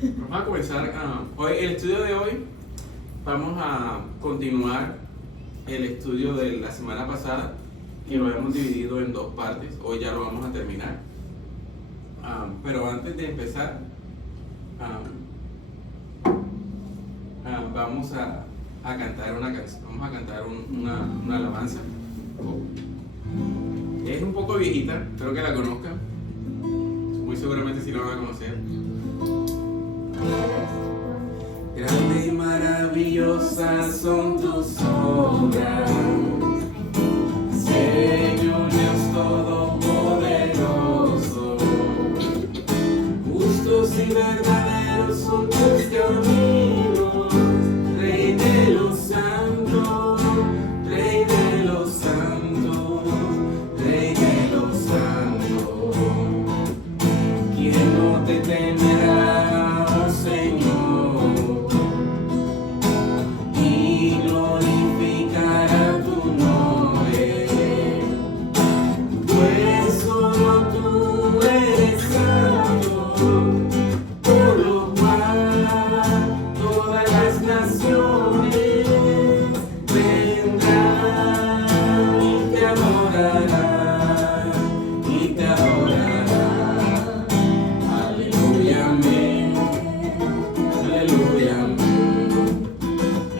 Vamos a comenzar hoy, el estudio de hoy. Vamos a continuar el estudio de la semana pasada, que lo habíamos dividido en dos partes. Hoy ya lo vamos a terminar. Pero antes de empezar, vamos a cantar una canción. Vamos a cantar una alabanza. Es un poco viejita, espero que la conozcan. Muy seguramente sí la van a conocer. Grande y maravillosas son tus obras, Señor Dios Todopoderoso. Justos y verdaderos son tus caminos, Rey de los santos, Rey de los santos, Rey de los santos. ¿Quién no te temerá, oh Señor? Y glorificará tu nombre, pues solo tú eres santo, por lo cual todas las naciones vendrán y te adorarán, y te adorarán. Aleluya, amén. Aleluya, amén.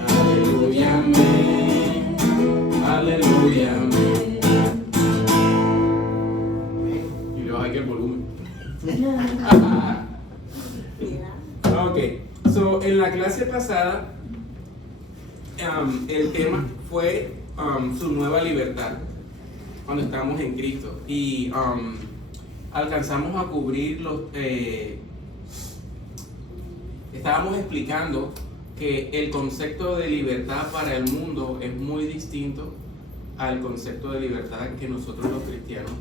Aleluya, amén. Aleluya, amén. Y le baja aquí el volumen. Ok, so en la clase pasada el tema fue su nueva libertad cuando estamos en Cristo y alcanzamos a cubrir estábamos explicando que el concepto de libertad para el mundo es muy distinto al concepto de libertad que nosotros los cristianos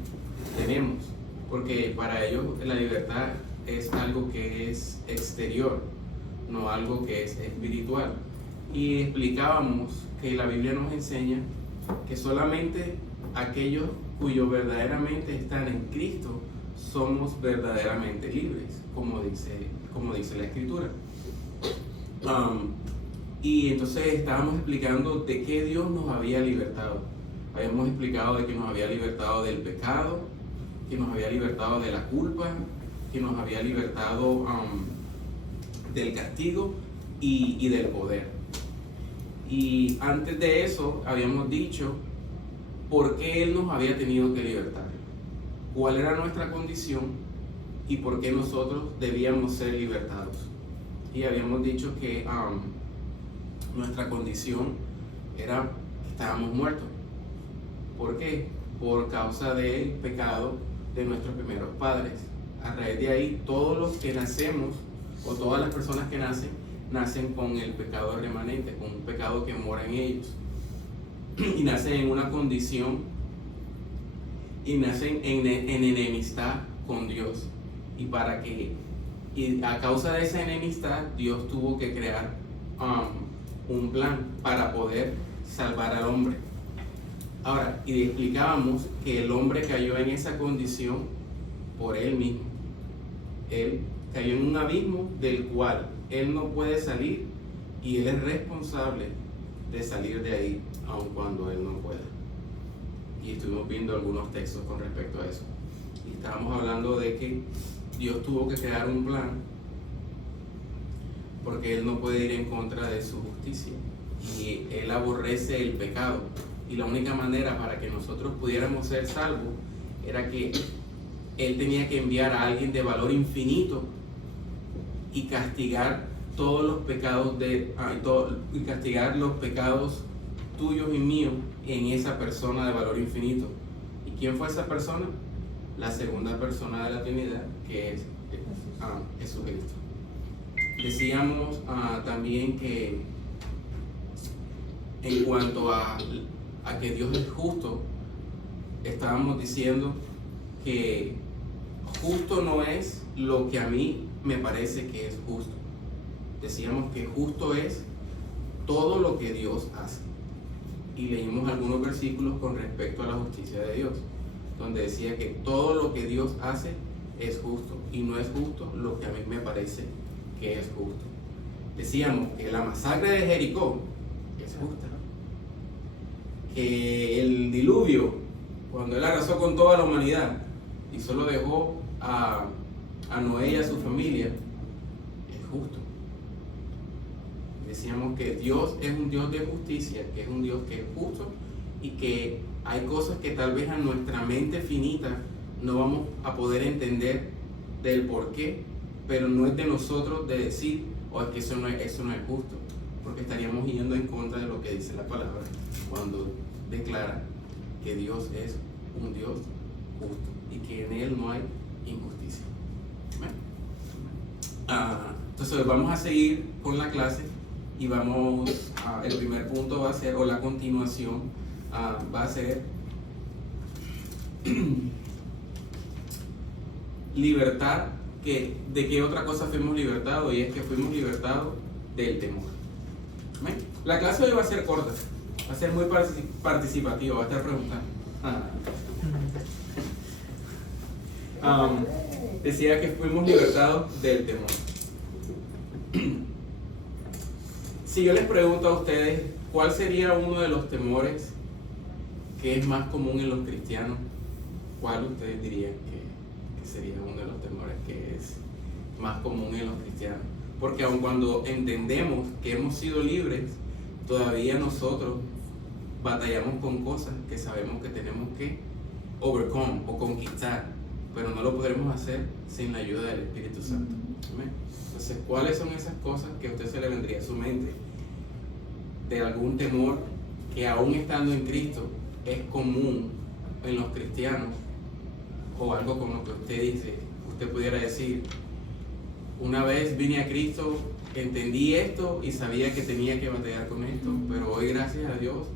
tenemos, porque para ellos la libertad es algo que es exterior, no algo que es espiritual. Y explicábamos que la Biblia nos enseña que solamente aquellos cuyos verdaderamente están en Cristo somos verdaderamente libres, como dice la Escritura. Y entonces estábamos explicando de qué Dios nos había libertado. Habíamos explicado de que nos había libertado del pecado, que nos había libertado de la culpa, que nos había libertado del castigo y del poder. Y antes de eso habíamos dicho por qué Él nos había tenido que libertar, cuál era nuestra condición y por qué nosotros debíamos ser libertados. Y habíamos dicho que nuestra condición era que estábamos muertos. ¿Por qué? Por causa del pecado de nuestros primeros padres. A raíz de ahí, todos los que nacemos, o todas las personas que nacen con el pecado remanente, con un pecado que mora en ellos. Y nacen en una condición, y nacen en enemistad con Dios. Y a causa de esa enemistad, Dios tuvo que crear un plan para poder salvar al hombre. Ahora, y explicábamos que el hombre cayó en esa condición por él mismo. Él cayó en un abismo del cual él no puede salir y él es responsable de salir de ahí, aun cuando él no pueda. Y estuvimos viendo algunos textos con respecto a eso. Y estábamos hablando de que Dios tuvo que crear un plan porque él no puede ir en contra de su justicia. Y él aborrece el pecado. Y la única manera para que nosotros pudiéramos ser salvos era que Él tenía que enviar a alguien de valor infinito y castigar todos los pecados y castigar los pecados tuyos y míos en esa persona de valor infinito. ¿Y quién fue esa persona? La segunda persona de la Trinidad, que es Jesucristo. Decíamos también que en cuanto a que Dios es justo, estábamos diciendo que justo no es lo que a mí me parece que es justo. Decíamos que justo es todo lo que Dios hace. Y leímos algunos versículos con respecto a la justicia de Dios, donde decía que todo lo que Dios hace es justo y no es justo lo que a mí me parece que es justo. Decíamos que la masacre de Jericó es justa. Que el diluvio, cuando él arrasó con toda la humanidad y solo dejó a Noé y a su familia, es justo. Decíamos que Dios es un Dios de justicia, que es un Dios que es justo y que hay cosas que tal vez a nuestra mente finita no vamos a poder entender del por qué, pero no es de nosotros de decir, es que eso no es justo, porque estaríamos yendo en contra de lo que dice la palabra cuando declara que Dios es un Dios justo y que en Él no hay injusticia. Entonces vamos a seguir con la clase y el primer punto va a ser, o la continuación va a ser libertad. ¿De qué otra cosa fuimos libertados? Y es que fuimos libertados del temor. ¿Amén? La clase hoy va a ser corta, va a ser muy participativa, va a estar preguntando. Decía que fuimos libertados del temor. Si yo les pregunto a ustedes, ¿cuál sería uno de los temores que es más común en los cristianos? ¿Cuál ustedes dirían que sería uno de los temores que es más común en los cristianos? Porque aun cuando entendemos que hemos sido libres, todavía nosotros batallamos con cosas que sabemos que tenemos que overcome o conquistar, pero no lo podremos hacer sin la ayuda del Espíritu Santo. ¿Amén? Entonces, ¿cuáles son esas cosas que a usted se le vendría a su mente de algún temor que aún estando en Cristo es común en los cristianos, o algo como lo que usted dice, usted pudiera decir, una vez vine a Cristo, entendí esto y sabía que tenía que batallar con esto, pero hoy gracias a Dios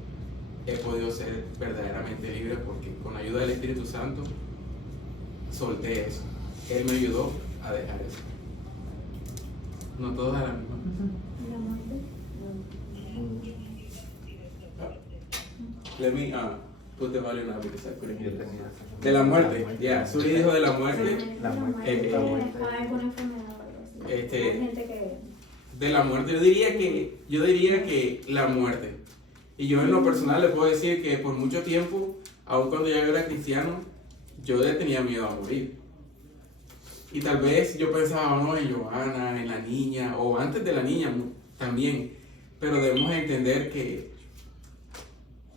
he podido ser verdaderamente libre porque con la ayuda del Espíritu Santo solté eso. Él me ayudó a dejar eso. No todos a la misma. Let me put the value now because I couldn't hear. De la muerte, ya. Suri dijo de la muerte. De la muerte. Yo diría que la muerte. Y yo en lo personal le puedo decir que por mucho tiempo, aun cuando ya era cristiano, yo le tenía miedo a morir. Y tal vez yo pensaba, no, en Johanna, en la niña, o antes de la niña también. Pero debemos entender que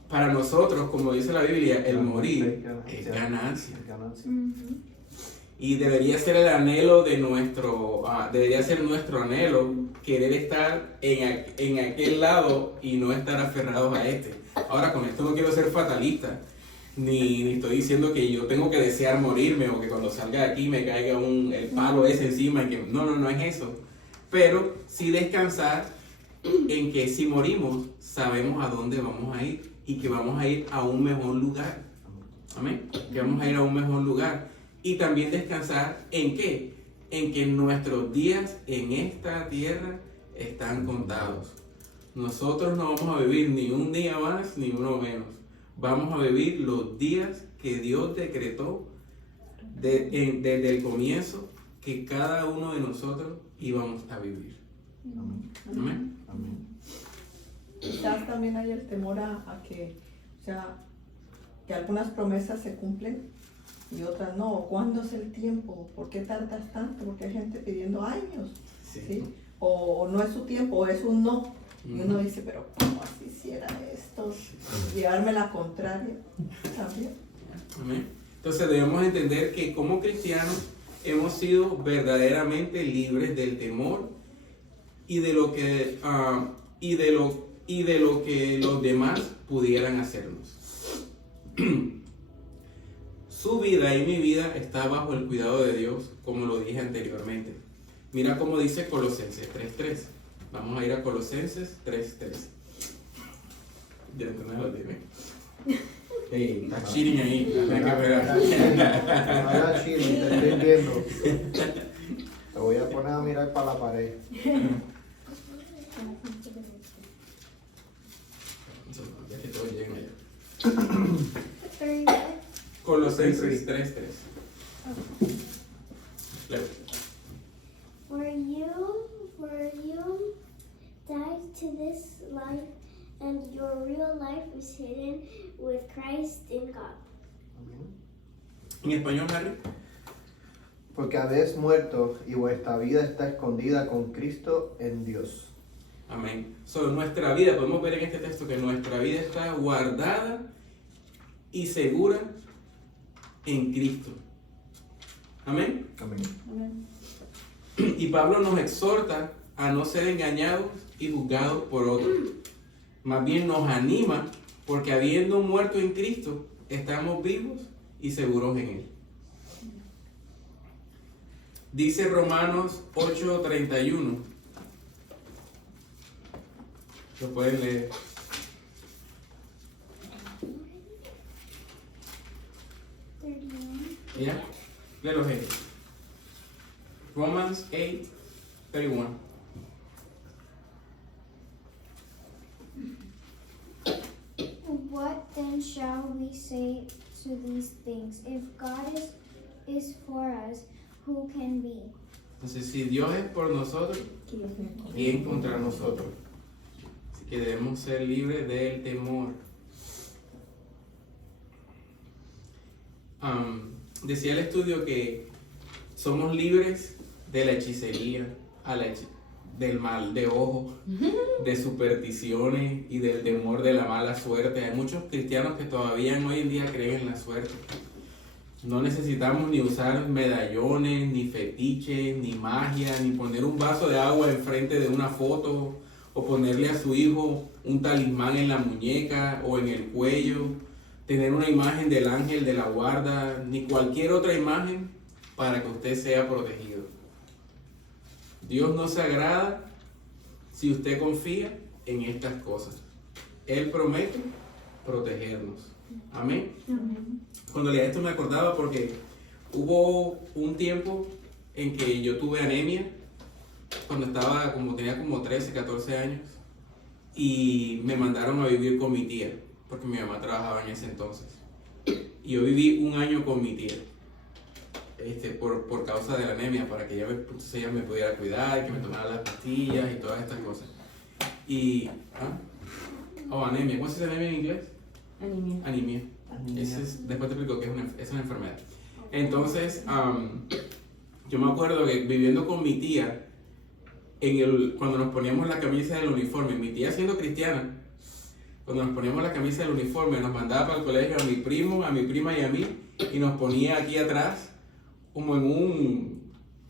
para nosotros, como dice la Biblia, el morir es ganancia. Y debería ser el anhelo de debería ser nuestro anhelo querer estar en aquel lado y no estar aferrados a este. Ahora, con esto no quiero ser fatalista, ni estoy diciendo que yo tengo que desear morirme o que cuando salga de aquí me caiga el palo ese encima y que no es eso. Pero sí descansar en que si morimos sabemos a dónde vamos a ir y que vamos a ir a un mejor lugar. Amén. Que vamos a ir a un mejor lugar. Y también descansar en qué? En que nuestros días en esta tierra están contados. Nosotros no vamos a vivir ni un día más ni uno menos. Vamos a vivir los días que Dios decretó desde el comienzo que cada uno de nosotros íbamos a vivir. Amén. Amén. Quizás también hay el temor a que, que algunas promesas se cumplen y otras no. ¿Cuándo es el tiempo? ¿Por qué tardas tanto? Porque hay gente pidiendo años, ¿sí? O no es su tiempo, o es un no. Y uno dice, pero ¿cómo así hiciera esto? Llevarme la contraria también. Amén. Entonces debemos entender que como cristianos hemos sido verdaderamente libres del temor y de lo que los demás pudieran hacernos. Su vida y mi vida está bajo el cuidado de Dios, como lo dije anteriormente. Mira cómo dice Colosenses 3:3. Vamos a ir a Colosenses 3:3. Ya no lo tiene. Hey, está cheating ahí. Hay que esperar. No hagas cheating, te estoy viendo. Te voy a poner a mirar para la pared. Ya que todos lleguen allá. Colosenses 3:3. For you this life, and your real life is hidden with Christ in God. En español, Harry. Porque habéis muerto y vuestra vida está escondida con Cristo en Dios. Amén. So, nuestra vida, podemos ver en este texto que nuestra vida está guardada y segura en Cristo. Amén. Amén. Amén. Y Pablo nos exhorta a no ser engañados y juzgados por otros. Más bien nos anima porque habiendo muerto en Cristo, estamos vivos y seguros en Él. Dice Romanos 8:31. Lo pueden leer. ¿Ya? Léelo, gente. Romans 8:31. What then shall we say to these things? If God is for us, who can be? Entonces, si Dios es por nosotros, ¿quién contra nosotros? Así que debemos ser libres del temor. Decía el estudio que somos libres de la hechicería, del mal de ojo, de supersticiones y del temor de la mala suerte. Hay muchos cristianos que todavía hoy en día creen en la suerte. No necesitamos ni usar medallones, ni fetiches, ni magia, ni poner un vaso de agua enfrente de una foto, o ponerle a su hijo un talismán en la muñeca o en el cuello, tener una imagen del ángel de la guarda, ni cualquier otra imagen para que usted sea protegido. Dios no se agrada si usted confía en estas cosas. Él promete protegernos. Amén. Cuando leía esto me acordaba porque hubo un tiempo en que yo tuve anemia cuando tenía como 13, 14 años, y me mandaron a vivir con mi tía porque mi mamá trabajaba en ese entonces, y yo viví un año con mi tía por causa de la anemia, para que ella me pudiera cuidar, que me tomara las pastillas y todas estas cosas. Y anemia, ¿cómo se dice anemia en inglés? Anemia. Después te explico que es una enfermedad. Entonces, yo me acuerdo que viviendo con mi tía, cuando nos poníamos la camisa del uniforme, mi tía siendo cristiana, cuando nos poníamos la camisa del uniforme, nos mandaba para el colegio a mi primo, a mi prima y a mí, y nos ponía aquí atrás, como en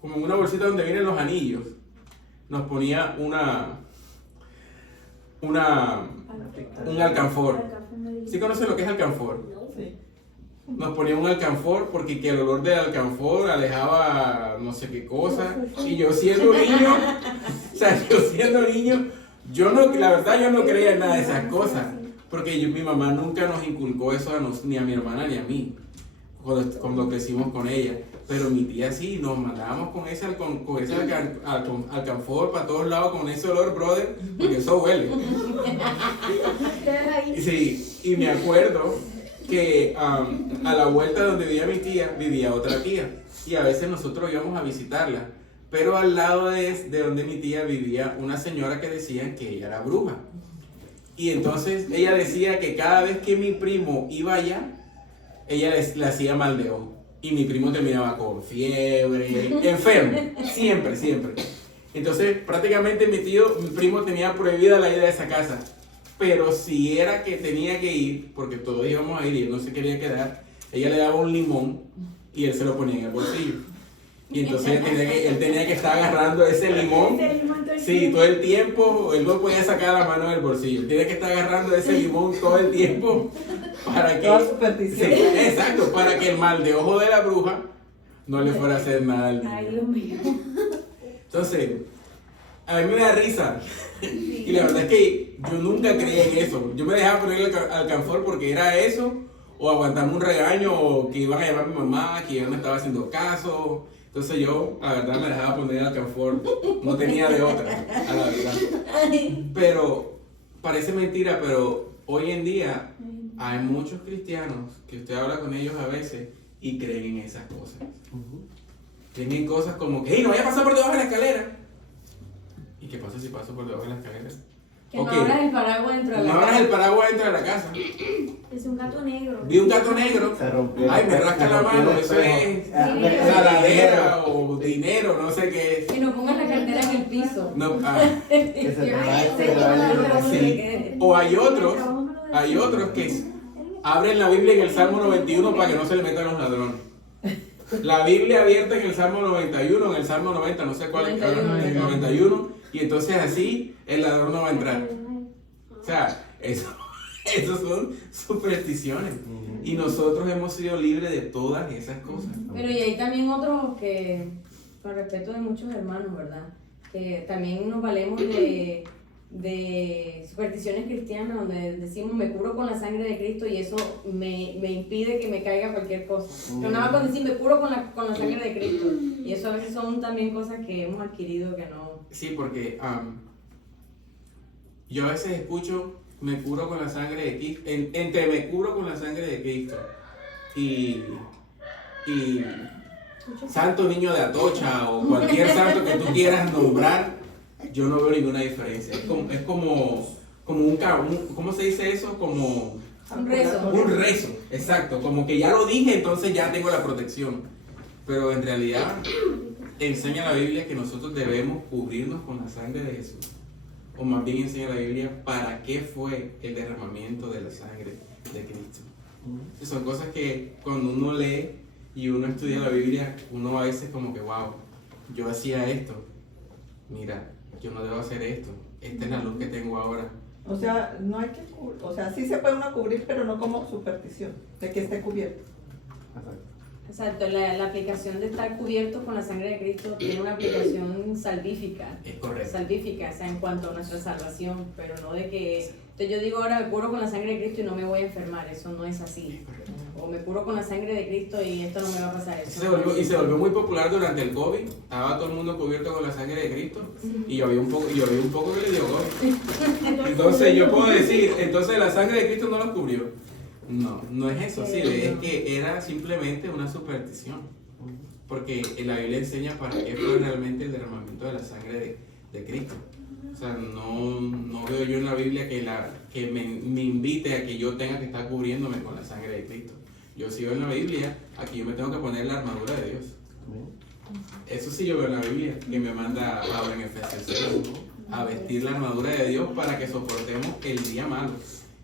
una bolsita donde vienen los anillos, nos ponía un alcanfor. ¿Sí conocen lo que es alcanfor? Sí. Nos ponía un alcanfor porque que el olor del alcanfor alejaba no sé qué cosa. Y yo siendo niño, la verdad yo no creía en nada de esas cosas. Porque mi mamá nunca nos inculcó eso ni a mi hermana ni a mí, cuando crecimos con ella. Pero mi tía sí, nos mandábamos con ese alcanfor para todos lados, con ese olor, brother, porque eso huele. Sí, y me acuerdo que a la vuelta donde vivía mi tía, vivía otra tía. Y a veces nosotros íbamos a visitarla. Pero al lado de donde mi tía vivía una señora que decía que ella era bruja. Y entonces ella decía que cada vez que mi primo iba allá, ella le hacía mal de ojo. Y mi primo terminaba con fiebre, enfermo, siempre. Entonces prácticamente mi primo tenía prohibida la ida a esa casa. Pero si era que tenía que ir, porque todos íbamos a ir y él no se quería quedar, ella le daba un limón y él se lo ponía en el bolsillo. Y entonces él tenía que estar agarrando ese limón. Sí, todo el tiempo. Él no podía sacar la mano del bolsillo. Él tenía que estar agarrando ese limón todo el tiempo para que... Toda superstición. Sí, exacto, para que el mal de ojo de la bruja no le fuera a hacer nada al niño. Ay, Dios mío. Entonces, a mí me da risa. Y la verdad es que yo nunca creí en eso. Yo me dejaba poner el alcanfor porque era eso, o aguantarme un regaño, o que iban a llamar a mi mamá, que yo no estaba haciendo caso. Entonces yo, la verdad, me dejaba poner el alcanfor. No tenía de otra, a la verdad. Pero, parece mentira, pero hoy en día hay muchos cristianos que usted habla con ellos a veces y creen en esas cosas. Creen en cosas como que, hey, no vaya a pasar por debajo de la escalera. ¿Y qué pasa si paso por debajo de la escalera? Que Ok. no abras el paraguas dentro de No la abras casa. el paraguas dentro de la casa. Es un gato negro. Vi un gato negro. Se rompió. Ay, me rasca la mano, eso es saladera o dinero, no sé qué es. Que no pongas la cartera en el piso. No, Que se te vaya. sí. O hay otros que abren la Biblia en el Salmo 91 para que no se le metan los ladrones. La Biblia abierta en el Salmo 91, en el Salmo 90, no sé cuál es, 91, y entonces así el ladrón no va a entrar. O sea, eso son supersticiones. Y nosotros hemos sido libres de todas esas cosas. Pero y hay también otros que, con respeto de muchos hermanos, ¿verdad? Que también nos valemos de supersticiones cristianas donde decimos me curo con la sangre de Cristo y eso me impide que me caiga cualquier cosa. Pero nada más con decir me curo con la sangre de Cristo. Y eso a veces son también cosas que hemos adquirido que no... Sí, porque yo a veces escucho me curo con la sangre de Cristo, entre me curo con la sangre de Cristo y Santo Niño de Atocha o cualquier santo que tú quieras nombrar, yo no veo ninguna diferencia. Es como ¿cómo se dice eso? Como Un rezo. un rezo, exacto, como que ya lo dije, entonces ya tengo la protección. Pero en realidad enseña la Biblia que nosotros debemos cubrirnos con la sangre de Jesús. O más bien enseña la Biblia para qué fue el derramamiento de la sangre de Cristo. Son cosas que cuando uno lee y uno estudia la Biblia, uno a veces como que, wow, yo hacía esto, mira, yo no debo hacer esto, esta es la luz que tengo ahora. O sea, no hay que cubrir, o sea, sí se puede uno cubrir, pero no como superstición, de que esté cubierto. Exacto, la aplicación de estar cubiertos con la sangre de Cristo tiene una aplicación salvífica. Es correcto. Salvífica, o sea, en cuanto a nuestra salvación, pero no de que... Entonces yo digo ahora me curo con la sangre de Cristo y no me voy a enfermar, eso no es así. O me curo con la sangre de Cristo y esto no me va a pasar. Eso Se volvió muy popular durante el COVID, estaba todo el mundo cubierto con la sangre de Cristo y yo había un poco que le dio COVID. Entonces yo puedo decir, entonces la sangre de Cristo no lo cubrió. No es eso, sí, es que era simplemente una superstición. Porque la Biblia enseña para qué fue realmente el derramamiento de la sangre de Cristo. O sea, no veo yo en la Biblia que me invite a que yo tenga que estar cubriéndome con la sangre de Cristo. Yo sí veo en la Biblia a que yo me tengo que poner la armadura de Dios. Eso sí yo veo en la Biblia, que me manda ahora en Efesios 6 a vestir la armadura de Dios para que soportemos el día malo.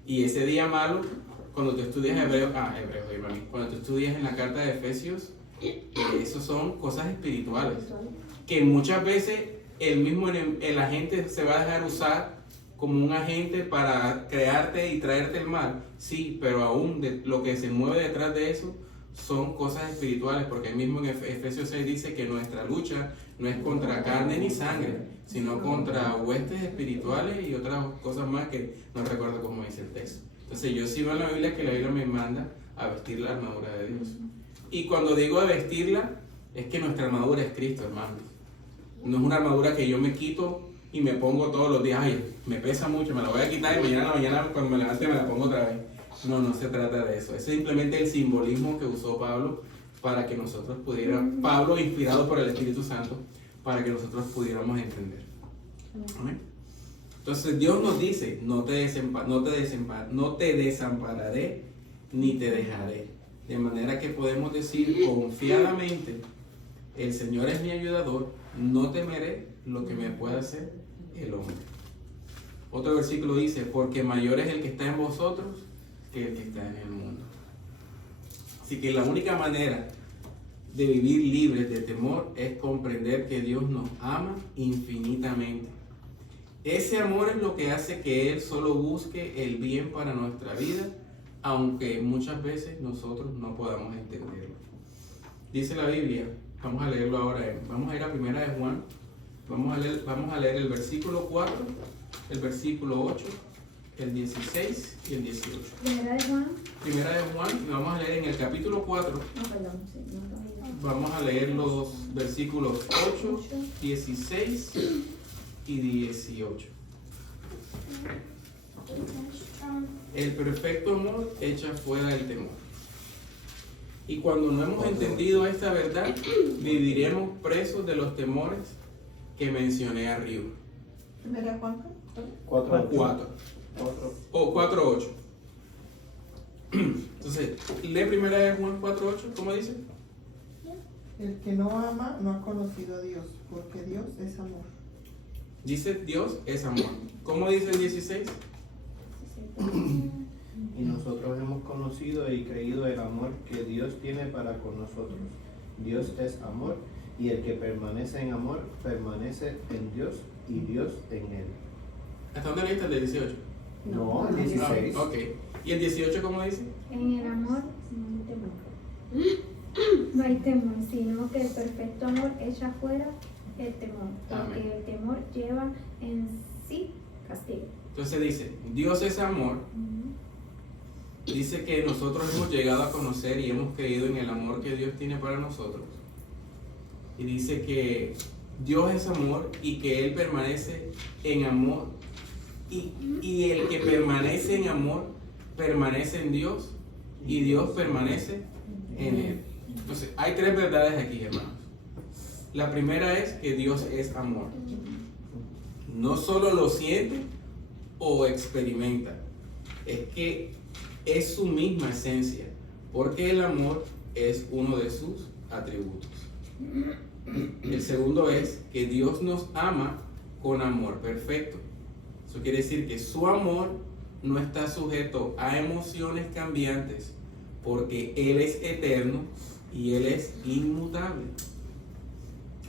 Y ese día malo, cuando tú estudias cuando tú estudias en la carta de Efesios, eso son cosas espirituales, que muchas veces el agente se va a dejar usar como un agente para crearte y traerte el mal, sí, pero aún lo que se mueve detrás de eso son cosas espirituales, porque ahí mismo en Efesios 6 dice que nuestra lucha no es contra carne ni sangre, sino contra huestes espirituales y otras cosas más que no recuerdo cómo dice el texto. Entonces yo sí veo en la Biblia que la Biblia me manda a vestir la armadura de Dios. Y cuando digo de vestirla, es que nuestra armadura es Cristo, hermanos. No es una armadura que yo me quito y me pongo todos los días, ay, me pesa mucho, me la voy a quitar y mañana cuando me levante me la pongo otra vez. No se trata de eso. Es simplemente el simbolismo que usó Pablo para que nosotros pudiéramos, Pablo inspirado por el Espíritu Santo, para que nosotros pudiéramos entender. ¿Amén? Entonces Dios nos dice, no te desampararé ni te dejaré. De manera que podemos decir confiadamente, el Señor es mi ayudador, no temeré lo que me pueda hacer el hombre. Otro versículo dice, porque mayor es el que está en vosotros que el que está en el mundo. Así que la única manera de vivir libres de temor es comprender que Dios nos ama infinitamente. Ese amor es lo que hace que Él solo busque el bien para nuestra vida, aunque muchas veces nosotros no podamos entenderlo. Dice la Biblia, vamos a leerlo ahora, vamos a ir a Primera de Juan, vamos a leer el versículo 4, el versículo 8, el 16 y el 18. Primera de Juan. Primera de Juan, y vamos a leer en el capítulo 4, vamos a leer los versículos 8, 16 y 18. El perfecto amor echa fuera el temor. Y cuando no hemos entendido esta verdad, viviremos presos de los temores que mencioné arriba. Primera Juan. 4. 4. O 4:8. Entonces, lee primera de Juan 4:8, ¿cómo dice? El que no ama no ha conocido a Dios, porque Dios es amor. Dice Dios es amor. ¿Cómo dice el 16? Y nosotros hemos conocido y creído el amor que Dios tiene para con nosotros. Dios es amor, y el que permanece en amor permanece en Dios y Dios en él. ¿Hasta dónde leíste el de 18? No, el 16. Ah, ok. ¿Y el 18 cómo dice? En el amor no hay temor. No hay temor, sino que el perfecto amor echa fuera el temor, porque Amén. el temor lleva en sí castigo. Entonces dice, Dios es amor. Dice que nosotros hemos llegado a conocer y hemos creído en el amor que Dios tiene para nosotros. Y dice que Dios es amor y que Él permanece en amor. Y el que permanece en amor permanece en Dios y Dios permanece en Él. Entonces, hay 3 verdades aquí, hermanos. La primera es que Dios es amor. No solo lo siente o experimenta, es que es su misma esencia, porque el amor es uno de sus atributos. El segundo es que Dios nos ama con amor perfecto. Eso quiere decir que su amor no está sujeto a emociones cambiantes, porque Él es eterno y Él es inmutable.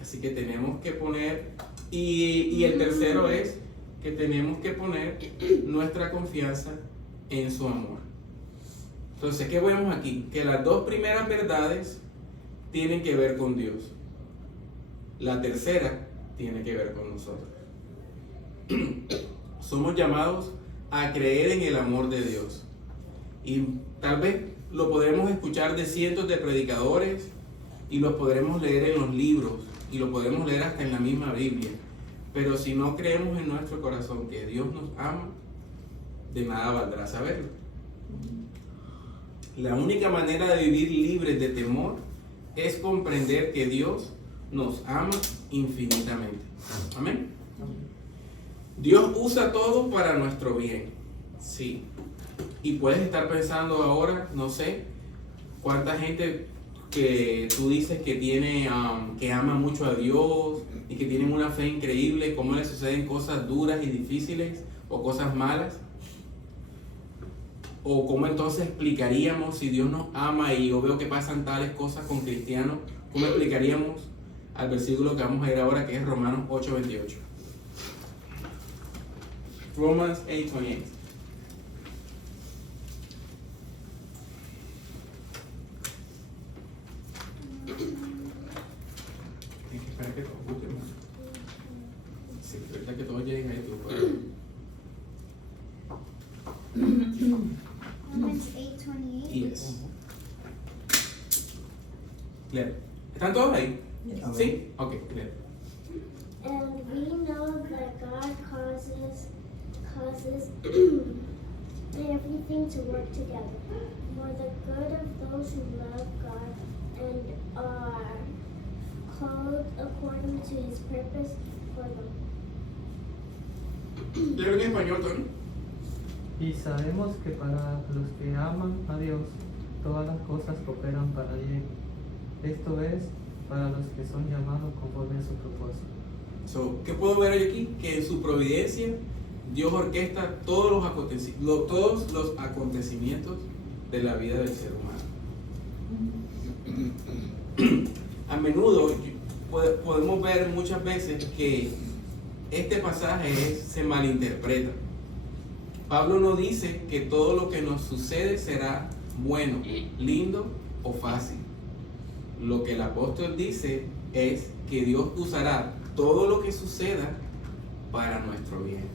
Así que tenemos que poner, y el tercero es que tenemos que poner nuestra confianza en su amor. Entonces, ¿qué vemos aquí? Que las 2 primeras verdades tienen que ver con Dios. La tercera tiene que ver con nosotros. Somos llamados a creer en el amor de Dios. Y tal vez lo podremos escuchar de cientos de predicadores y los podremos leer en los libros y lo podremos leer hasta en la misma Biblia. Pero si no creemos en nuestro corazón que Dios nos ama, de nada valdrá saberlo. La única manera de vivir libres de temor es comprender que Dios nos ama infinitamente. Amén. Dios usa todo para nuestro bien. Sí. Y puedes estar pensando ahora, no sé, cuánta gente que tú dices que tiene, que ama mucho a Dios y que tienen una fe increíble, cómo les suceden cosas duras y difíciles o cosas malas. O cómo entonces explicaríamos si Dios nos ama y yo veo que pasan tales cosas con cristianos, cómo explicaríamos al versículo que vamos a ir ahora, que es Romanos 8:28. Romans 8:28. Tienes que esperar que todos busquen, hermano. Sí, ahorita que todos lleguen ahí, tú puedes. Romans 8:28. Yes. Leo. ¿Están todos ahí? Yes. ¿Sí? Ok, leo. And we know that God causes everything to work together for the good of those who love God and are called according to His purpose for them. Leo en español, Tony. Y sabemos que para los que aman a Dios, todas las cosas cooperan para bien. Esto es, para los que son llamados conforme a su propósito. So, ¿qué puedo ver aquí? Que en su providencia Dios orquesta todos los acontecimientos de la vida del ser humano. A menudo podemos ver muchas veces que este pasaje se malinterpreta. Pablo no dice que todo lo que nos sucede será bueno, lindo o fácil. Lo que el apóstol dice es que Dios usará todo lo que suceda para nuestro bien.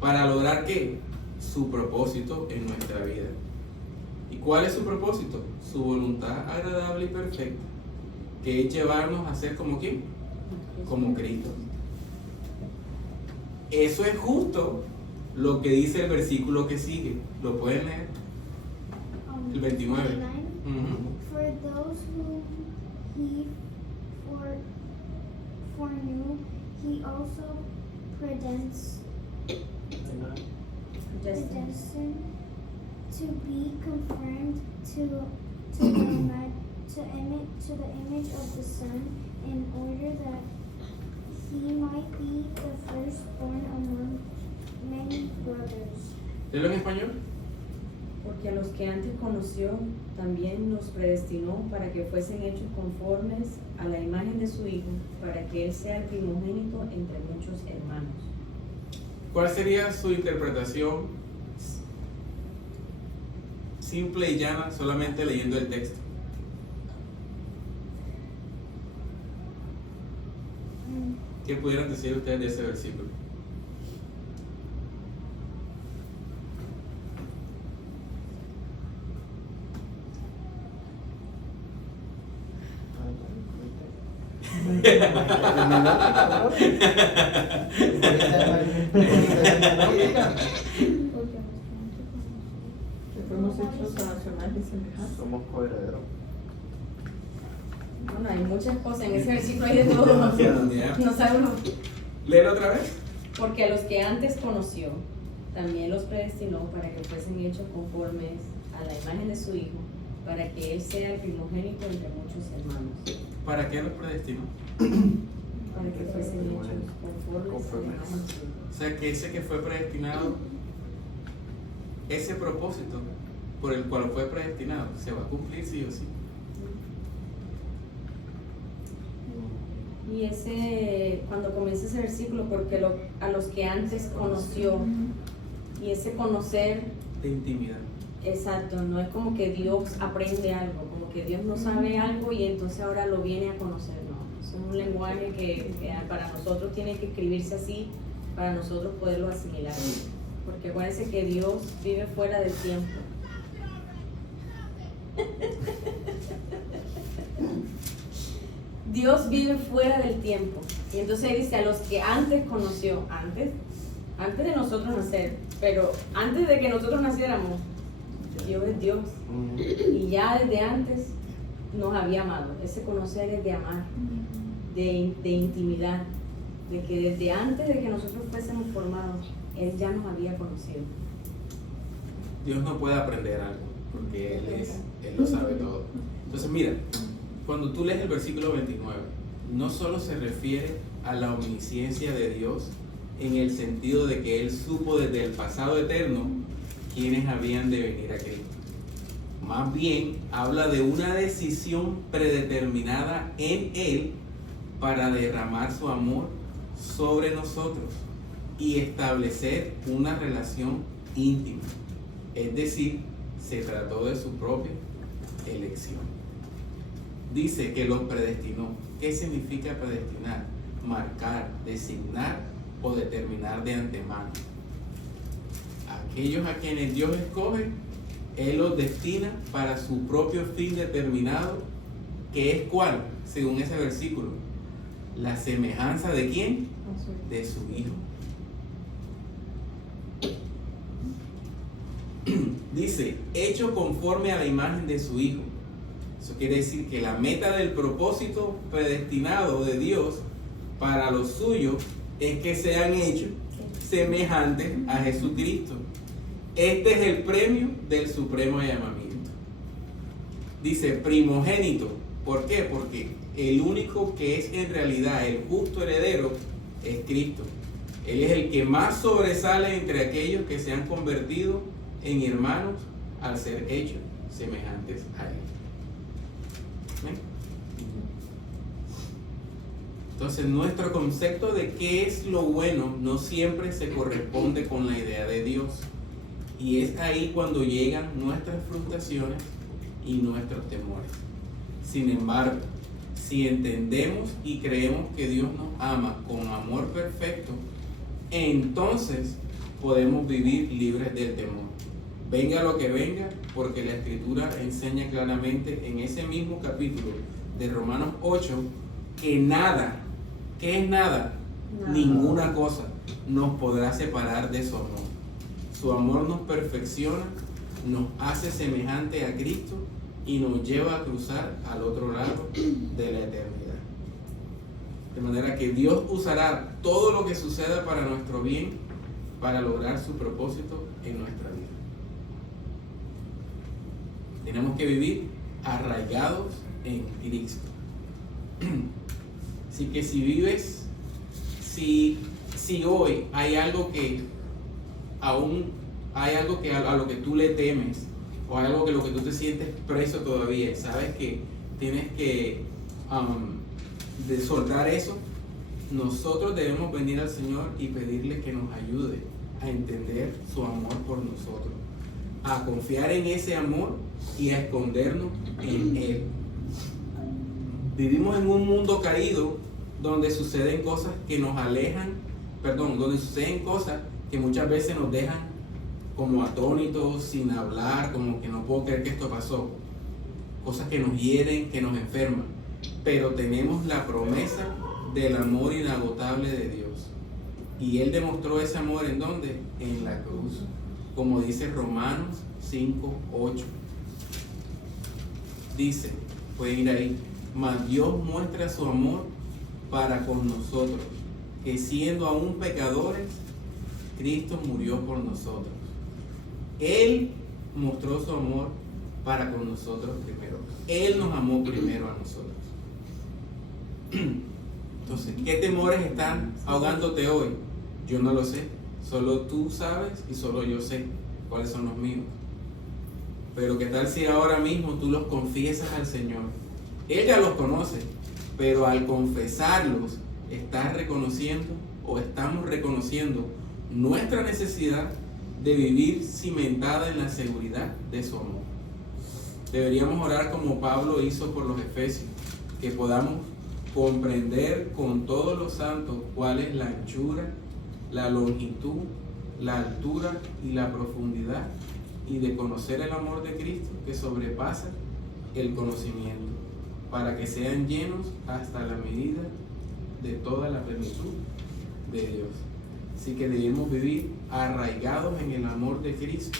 ¿Para lograr qué? Su propósito en nuestra vida. ¿Y cuál es su propósito? Su voluntad agradable y perfecta, que es llevarnos a ser como ¿quién? Como Cristo. Eso es justo lo que dice el versículo que sigue. ¿Lo pueden leer? El 29. 29. Ujú. For those whom He foreknew, He also predestined to be conformed to the image of the Son, in order that he might be the firstborn among many brothers. ¿Léelo en español? Porque a los que antes conoció, también los predestinó para que fuesen hechos conformes a la imagen de su Hijo, para que Él sea el primogénito entre muchos hermanos. ¿Cuál sería su interpretación simple y llana solamente leyendo el texto? ¿Qué pudieran decir ustedes de ese versículo? Que fuimos hechos a su imagen y semejanza. Somos coherederos. Bueno, hay muchas cosas en ese versículo, hay de todo. No sabemos. Léelo otra vez. Porque a los que antes conoció, también los predestinó para que fuesen hechos conformes a la imagen de su Hijo, para que Él sea el primogénito entre muchos hermanos. ¿Para qué los predestinó? Para que fuesen hechos conformes a la imagen de su Hijo. O sea, que ese que fue predestinado, ese propósito por el cual fue predestinado, se va a cumplir sí o sí. Y ese, cuando comienza ese versículo, porque a los que antes conoció, y ese conocer, De intimidad. exacto, no es como que Dios aprende algo, como que Dios no sabe algo y entonces ahora lo viene a conocer, no. Es un lenguaje que para nosotros tiene que escribirse así, para nosotros poderlo asimilar. Porque acuérdense que Dios vive fuera del tiempo. Dios vive fuera del tiempo. Y entonces dice a los que antes conoció, antes de nosotros nacer, pero antes de que nosotros naciéramos, Dios es Dios. Y ya desde antes nos había amado. Ese conocer es de amar, de intimidad, de que desde antes de que nosotros fuésemos formados, Él ya nos había conocido. Dios no puede aprender algo, porque Él lo sabe todo. Entonces mira, cuando tú lees el versículo 29, no solo se refiere a la omnisciencia de Dios en el sentido de que Él supo desde el pasado eterno quiénes habían de venir a Cristo. Más bien habla de una decisión predeterminada en Él para derramar su amor sobre nosotros y establecer una relación íntima. Es decir, se trató de su propia elección. Dice que los predestinó. ¿Qué significa predestinar? Marcar, designar o determinar de antemano. Aquellos a quienes Dios escoge, Él los destina para su propio fin determinado, que es ¿cuál? Según ese versículo, la semejanza de ¿quién? De su Hijo. Dice, hecho conforme a la imagen de su Hijo. Eso quiere decir que la meta del propósito predestinado de Dios para los suyos es que sean hechos semejantes a Jesucristo. Este es el premio del supremo llamamiento. Dice primogénito. ¿Por qué? Porque el único que es en realidad el justo heredero es Cristo. Él es el que más sobresale entre aquellos que se han convertido en hermanos al ser hechos semejantes a Él. ¿Ven? Entonces nuestro concepto de qué es lo bueno no siempre se corresponde con la idea de Dios. Y es ahí cuando llegan nuestras frustraciones y nuestros temores. Sin embargo, si entendemos y creemos que Dios nos ama con amor perfecto, entonces podemos vivir libres del temor. Venga lo que venga, porque la Escritura enseña claramente en ese mismo capítulo de Romanos 8 que nada, ¿qué es nada? Nada. Ninguna cosa nos podrá separar de su amor. Su amor nos perfecciona, nos hace semejante a Cristo y nos lleva a cruzar al otro lado de la eternidad. De manera que Dios usará todo lo que suceda para nuestro bien, para lograr su propósito en nuestra vida. Tenemos que vivir arraigados en Cristo. Así que si vives, si hoy hay algo que aún hay algo que a lo que tú le temes, o hay algo que lo que tú te sientes preso todavía, sabes que tienes que de soltar eso, nosotros debemos venir al Señor y pedirle que nos ayude a entender su amor por nosotros, a confiar en ese amor y a escondernos en Él. Vivimos en un mundo caído donde suceden cosas que nos alejan, donde suceden cosas que muchas veces nos dejan como atónitos, sin hablar, como que no puedo creer que esto pasó. Cosas que nos hieren, que nos enferman. Pero tenemos la promesa del amor inagotable de Dios. Y Él demostró ese amor ¿en dónde? En la cruz. Como dice Romanos 5:8. Dice, pueden ir ahí, mas Dios muestra su amor para con nosotros, que siendo aún pecadores, Cristo murió por nosotros. Él mostró su amor para con nosotros primero. Él nos amó primero a nosotros. Entonces, ¿qué temores están ahogándote hoy? Yo no lo sé. Solo tú sabes y solo yo sé cuáles son los míos. Pero ¿qué tal si ahora mismo tú los confiesas al Señor? Él ya los conoce, pero al confesarlos, estás reconociendo o estamos reconociendo nuestra necesidad de vivir cimentada en la seguridad de su amor. Deberíamos orar como Pablo hizo por los Efesios, que podamos comprender con todos los santos cuál es la anchura, la longitud, la altura y la profundidad, y de conocer el amor de Cristo que sobrepasa el conocimiento, para que sean llenos hasta la medida de toda la plenitud de Dios. Así que debemos vivir arraigados en el amor de Cristo,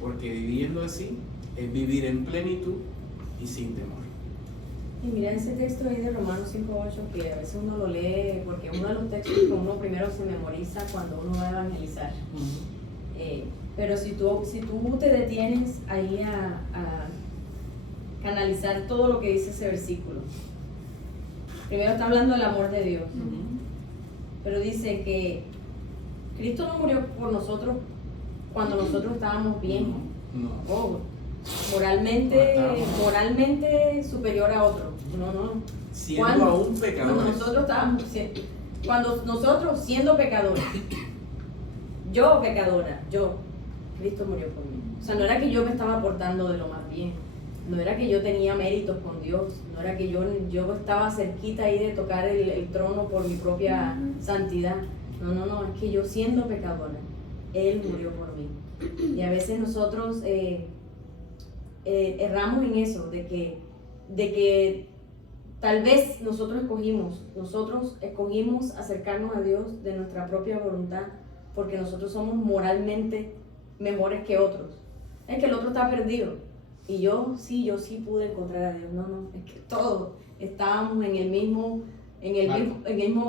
porque viviendo así es vivir en plenitud y sin temor. Y mira ese texto ahí de Romanos 5:8, que a veces uno lo lee porque uno de los textos que uno primero se memoriza cuando uno va a evangelizar. Pero si tú te detienes ahí a canalizar todo lo que dice ese versículo, primero está hablando del amor de Dios, pero dice que Cristo no murió por nosotros cuando nosotros estábamos bien, moralmente superior a otro. No. Siendo aún pecadores. Cuando nosotros siendo pecadores, yo pecadora, Cristo murió por mí. O sea, no era que yo me estaba portando de lo más bien, no era que yo tenía méritos con Dios, no era que yo estaba cerquita ahí de tocar el trono por mi propia santidad. No, es que yo siendo pecadora, Él murió por mí. Y a veces nosotros erramos en eso, de que tal vez nosotros escogimos acercarnos a Dios de nuestra propia voluntad, porque nosotros somos moralmente mejores que otros. Es que el otro está perdido y yo sí pude encontrar a Dios. No, es que todos estábamos en el mismo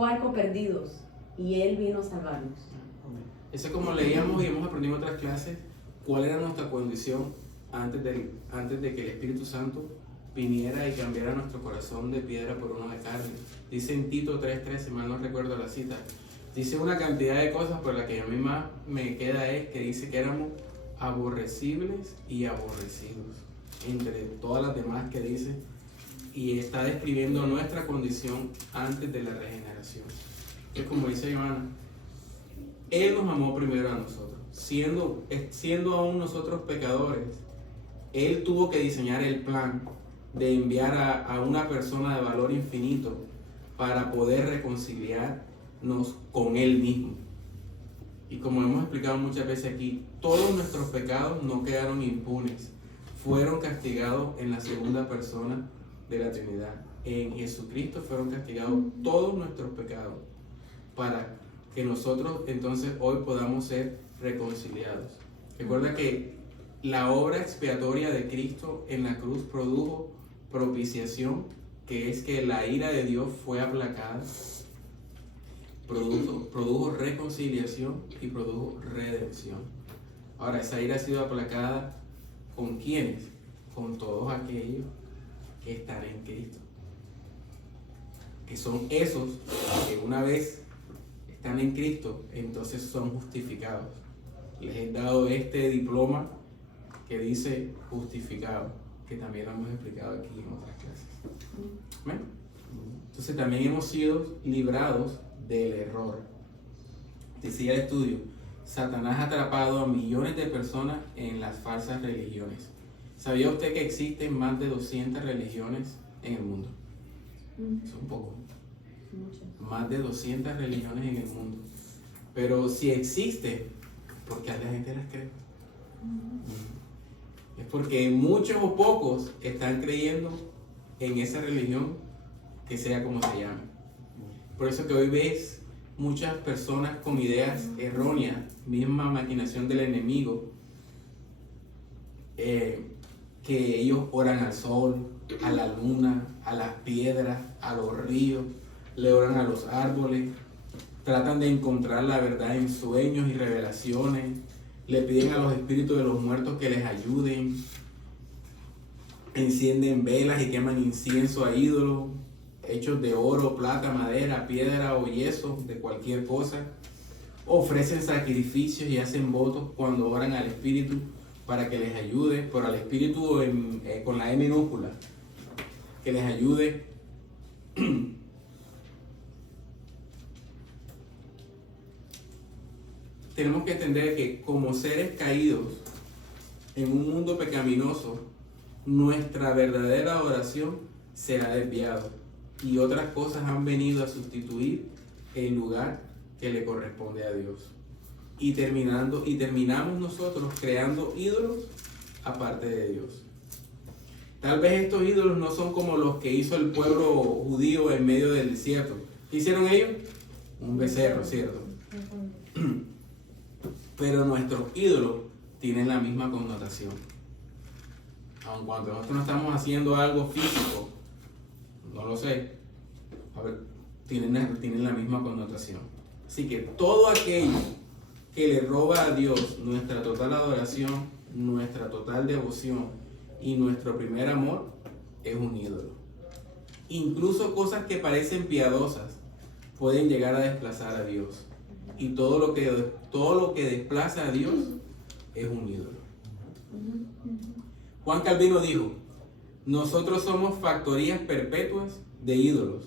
barco perdidos, y Él vino a salvarnos. Eso es como leíamos y hemos aprendido en otras clases, cuál era nuestra condición antes de que el Espíritu Santo viniera y cambiara nuestro corazón de piedra por uno de carne. Dice en Tito 3:3, si mal no recuerdo la cita, dice una cantidad de cosas, por la que a mí más me queda es que dice que éramos aborrecibles y aborrecidos, entre todas las demás que dice, y está describiendo nuestra condición antes de la regeneración. Es como dice Joana, Él nos amó primero a nosotros, siendo aún nosotros pecadores. Él tuvo que diseñar el plan de enviar a una persona de valor infinito para poder reconciliarnos con Él mismo. Y como hemos explicado muchas veces aquí, todos nuestros pecados no quedaron impunes, fueron castigados en la segunda persona de la Trinidad. En Jesucristo fueron castigados todos nuestros pecados, para que nosotros entonces hoy podamos ser reconciliados. Recuerda que la obra expiatoria de Cristo en la cruz produjo propiciación que es que la ira de Dios fue aplacada, produjo reconciliación y produjo redención. Ahora, esa ira ha sido aplacada ¿con quiénes? Con todos aquellos que están en Cristo. Que son esos que una vez están en Cristo, entonces son justificados. Les he dado este diploma que dice justificado, que también lo hemos explicado aquí en otras clases. ¿Ven? Entonces también hemos sido librados del error. Decía el estudio, Satanás ha atrapado a millones de personas en las falsas religiones. ¿Sabía usted que existen más de 200 religiones en el mundo? Son pocos. Más de 200 religiones en el mundo. Pero si existe, ¿por qué a la gente las cree? Es porque muchos o pocos están creyendo en esa religión, que sea como se llame. Por eso que hoy ves muchas personas con ideas erróneas, misma maquinación del enemigo, que ellos oran al sol, a la luna, a las piedras, a los ríos, le oran a los árboles, tratan de encontrar la verdad en sueños y revelaciones, le piden a los espíritus de los muertos que les ayuden, encienden velas y queman incienso a ídolos, hechos de oro, plata, madera, piedra o yeso, de cualquier cosa. Ofrecen sacrificios y hacen votos cuando oran al espíritu para que les ayude, por al espíritu con la E minúscula, que les ayude. Tenemos que entender que como seres caídos en un mundo pecaminoso, nuestra verdadera oración será desviada y otras cosas han venido a sustituir el lugar que le corresponde a Dios. Y terminamos nosotros creando ídolos aparte de Dios. Tal vez estos ídolos no son como los que hizo el pueblo judío en medio del desierto. ¿Qué hicieron ellos? Un becerro, ¿cierto? Pero nuestros ídolos tienen la misma connotación. Aun cuando nosotros no estamos haciendo algo físico, no lo sé, a ver, tienen la misma connotación. Así que todo aquello que le roba a Dios nuestra total adoración, nuestra total devoción y nuestro primer amor es un ídolo. Incluso cosas que parecen piadosas pueden llegar a desplazar a Dios. Y todo lo que desplaza a Dios es un ídolo. Juan Calvino dijo, nosotros somos factorías perpetuas de ídolos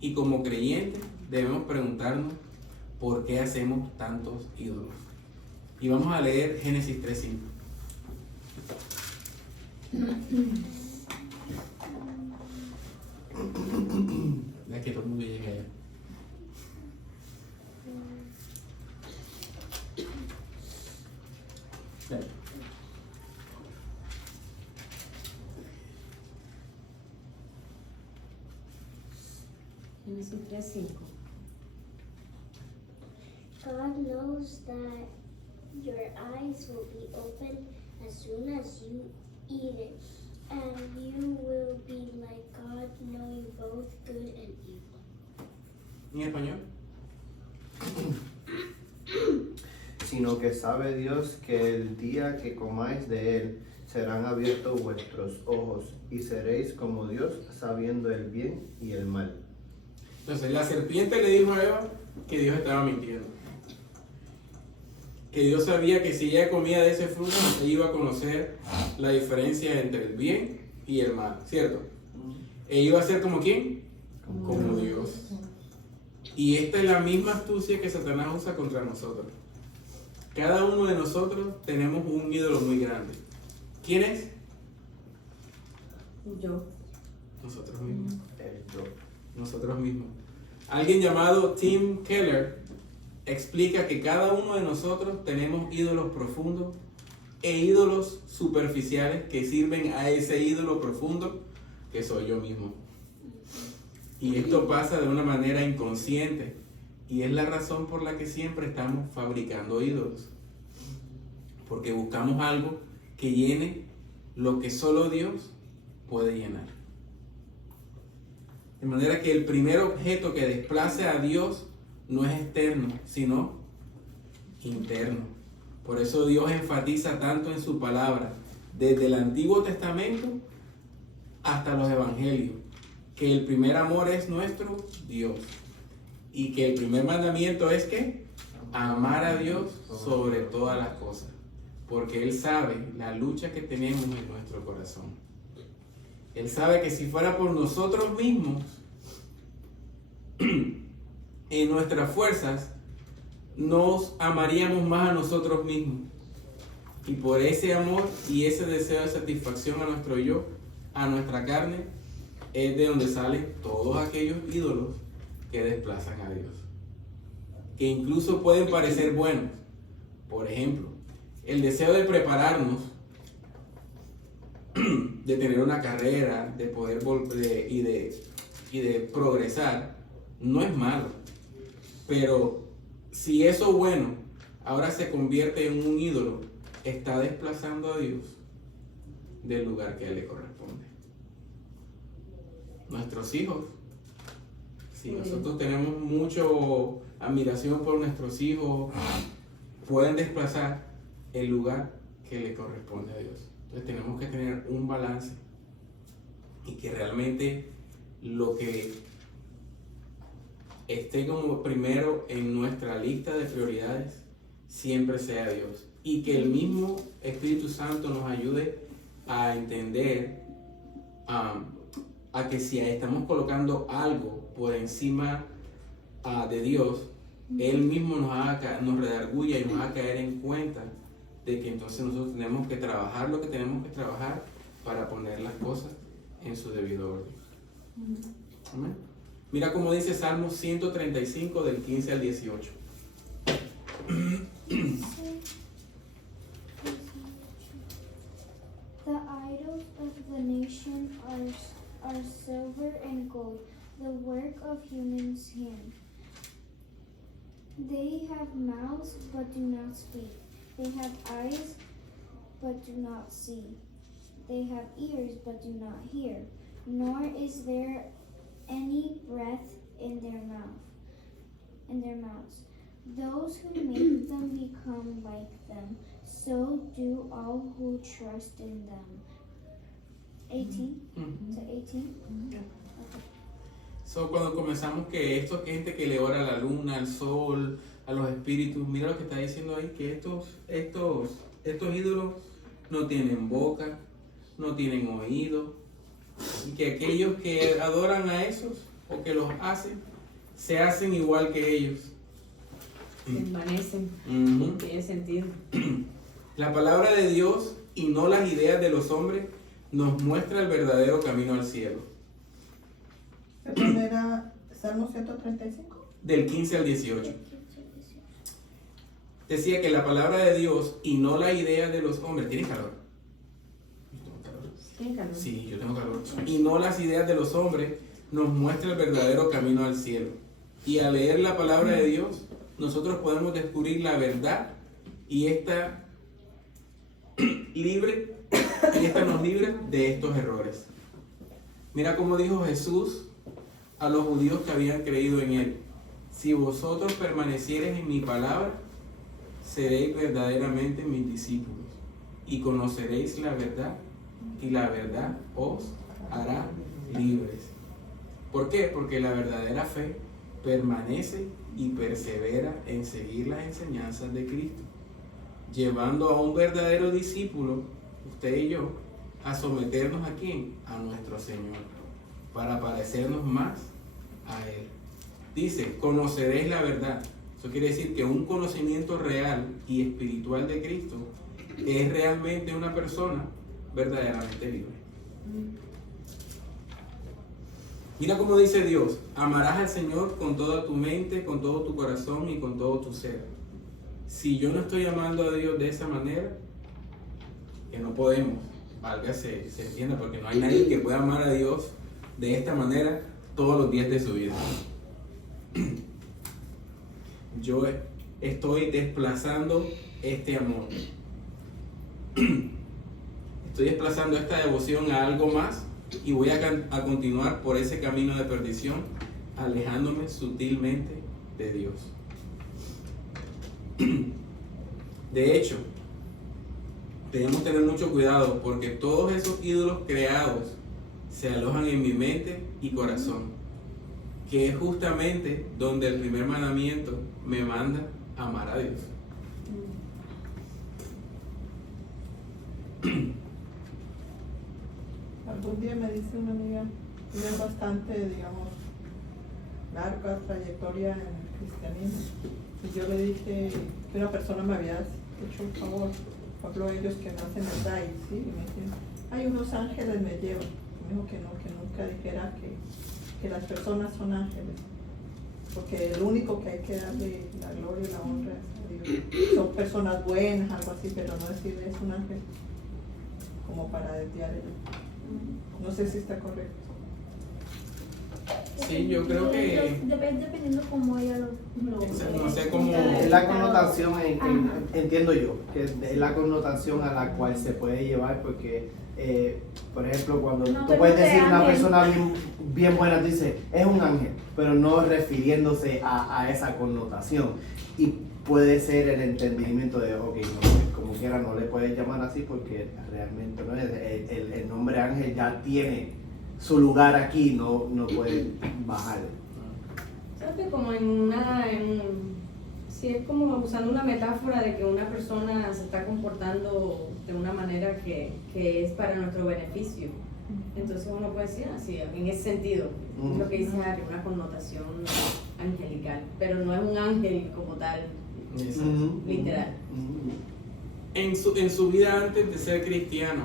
y como creyentes debemos preguntarnos por qué hacemos tantos ídolos. Y vamos a leer Génesis 3:5. Ya que todo el mundo llegue allá. Génesis 3:5. God knows that your eyes will be open as soon as you eat it, and you will be like God, knowing both good and evil. ¿En español? Sino que sabe Dios que el día que comáis de él serán abiertos vuestros ojos y seréis como Dios, sabiendo el bien y el mal. Entonces la serpiente le dijo a Eva que Dios estaba mintiendo. Que Dios sabía que si ella comía de ese fruto, ella iba a conocer la diferencia entre el bien y el mal, ¿cierto? Ella iba a ser como ¿quién? Como Dios. Y esta es la misma astucia que Satanás usa contra nosotros. Cada uno de nosotros tenemos un ídolo muy grande. ¿Quién es? Yo. Nosotros mismos. El yo. Nosotros mismos. Alguien llamado Tim Keller explica que cada uno de nosotros tenemos ídolos profundos e ídolos superficiales que sirven a ese ídolo profundo que soy yo mismo. Y esto pasa de una manera inconsciente y es la razón por la que siempre estamos fabricando ídolos. Porque buscamos algo que llene lo que solo Dios puede llenar. De manera que el primer objeto que desplace a Dios no es externo, sino interno. Por eso Dios enfatiza tanto en su palabra, desde el Antiguo Testamento hasta los Evangelios, que el primer amor es nuestro Dios. Y que el primer mandamiento es que amar a Dios sobre todas las cosas. Porque Él sabe la lucha que tenemos en nuestro corazón. Él sabe que si fuera por nosotros mismos, en nuestras fuerzas, nos amaríamos más a nosotros mismos. Y por ese amor y ese deseo de satisfacción a nuestro yo, a nuestra carne, es de donde salen todos aquellos ídolos que desplazan a Dios. Que incluso pueden parecer buenos. Por ejemplo, el deseo de prepararnos, de tener una carrera, de poder volver y de progresar, no es malo. Pero si eso bueno ahora se convierte en un ídolo, está desplazando a Dios del lugar que a Él le corresponde. Nuestros hijos, si nosotros tenemos mucha admiración por nuestros hijos, pueden desplazar el lugar que le corresponde a Dios. Entonces tenemos que tener un balance y que realmente lo que esté como primero en nuestra lista de prioridades siempre sea Dios, y que el mismo Espíritu Santo nos ayude a entender a que si estamos colocando algo por encima de Dios, Él mismo nos redarguya y nos haga caer en cuenta de que entonces nosotros tenemos que trabajar lo que tenemos que trabajar para poner las cosas en su debido orden. Amén. Mira cómo dice Salmo 135 del 15 al 18. The idols of the nation are silver and gold, the work of human's hand. They have mouths but do not speak. They have eyes but do not see. They have ears but do not hear. Nor is there any breath in their mouths. Those who make them become like them. So do all who trust in them. 18 to 18. So, cuando comenzamos que esto es gente que le ora a la luna, al sol, a los espíritus, mira lo que está diciendo ahí, que estos ídolos no tienen boca, no tienen oído, y que aquellos que adoran a esos o que los hacen, se hacen igual que ellos. Se envanecen. Tiene sentido. La palabra de Dios y no las ideas de los hombres nos muestra el verdadero camino al cielo. ¿Perdón, era Salmo 135? Del 15 al 18. Decía que la palabra de Dios y no la idea de los hombres. ¿Tienes calor? ¿Tiene calor? Sí, yo tengo calor. Y no las ideas de los hombres nos muestra el verdadero camino al cielo. Y al leer la palabra de Dios, nosotros podemos descubrir la verdad y esta nos libre de estos errores. Mira cómo dijo Jesús a los judíos que habían creído en Él: si vosotros permaneciereis en mi palabra, seréis verdaderamente mis discípulos y conoceréis la verdad, y la verdad os hará libres. ¿Por qué? Porque la verdadera fe permanece y persevera en seguir las enseñanzas de Cristo, llevando a un verdadero discípulo, usted y yo, a someternos ¿a quién? A nuestro Señor, para parecernos más a Él. Dice, conoceréis la verdad. Eso quiere decir que un conocimiento real y espiritual de Cristo es realmente una persona verdaderamente libre. Mira cómo dice Dios: amarás al Señor con toda tu mente, con todo tu corazón y con todo tu ser. Si yo no estoy amando a Dios de esa manera, que no podemos, válgase, se entienda, porque no hay nadie que pueda amar a Dios de esta manera todos los días de su vida. Yo estoy desplazando este amor. Estoy desplazando esta devoción a algo más y voy a continuar por ese camino de perdición, alejándome sutilmente de Dios. De hecho, debemos tener mucho cuidado porque todos esos ídolos creados se alojan en mi mente y corazón, que es justamente donde el primer mandamiento me manda a amar a Dios. Algún día me dice una amiga, tiene bastante, digamos, larga trayectoria en el cristianismo, y yo le dije que una persona me había hecho un favor, por ejemplo ellos que nacen en DAI, ¿sí? Y me dicen, hay unos ángeles me llevan. Me dijo que no, que nunca dijera que las personas son ángeles, porque el único que hay que darle la gloria y la honra es a Dios. Son personas buenas, algo así, pero no decirle es un ángel como para desviar el... No sé si está correcto. Sí, yo creo que... Dependiendo cómo ella lo no sé cómo... Es la connotación, entiendo yo, que es la connotación a la cual se puede llevar porque, por ejemplo, cuando No, tú puedes pero decir una ángel. persona bien buena, tú dices, es un ángel, pero no refiriéndose a esa connotación. Y puede ser el entendimiento de, ok, no, como quiera no le puedes llamar así porque realmente no es, el nombre ángel ya tiene su lugar aquí, no puede bajar. ¿Sabes que como sí, es como usando una metáfora de que una persona se está comportando de una manera que es para nuestro beneficio? Entonces uno puede decir así, en ese sentido, es lo que dice Harry, una connotación angelical, pero no es un ángel como tal, literal. En su vida antes de ser cristiano,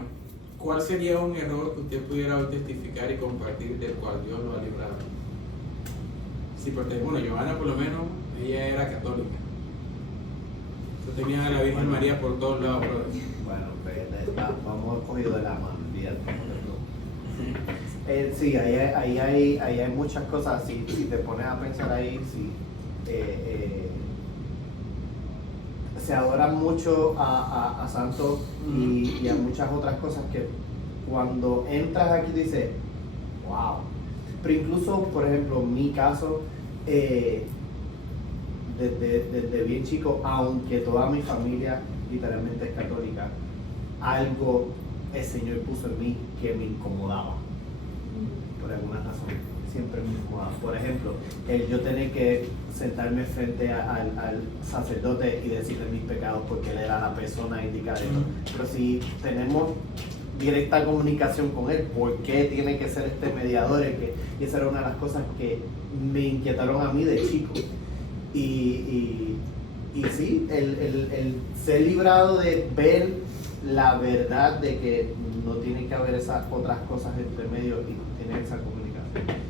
¿cuál sería un error que usted pudiera hoy testificar y compartir del cual Dios lo ha librado? Sí, porque bueno, Giovanna por lo menos, ella era católica. Yo tenía a la Virgen María por todos lados, brother. Bueno, pues vamos cogido de la mano, fíjate. Sí, ahí hay muchas cosas, si te pones a pensar ahí, sí. Se adoran mucho a santos y a muchas otras cosas que cuando entras aquí dices, wow. Pero incluso, por ejemplo, en mi caso, desde bien chico, aunque toda mi familia literalmente es católica, algo el Señor puso en mí que me incomodaba, por alguna razón, siempre me incomodaba. Por ejemplo, el yo tener que sentarme frente al sacerdote y decirle mis pecados porque él era la persona indicada. Pero si tenemos directa comunicación con él, ¿por qué tiene que ser este mediador? Y esa era una de las cosas que me inquietaron a mí de chico. Y sí, el ser librado de ver la verdad de que no tiene que haber esas otras cosas entre medio y tener esa comunicación.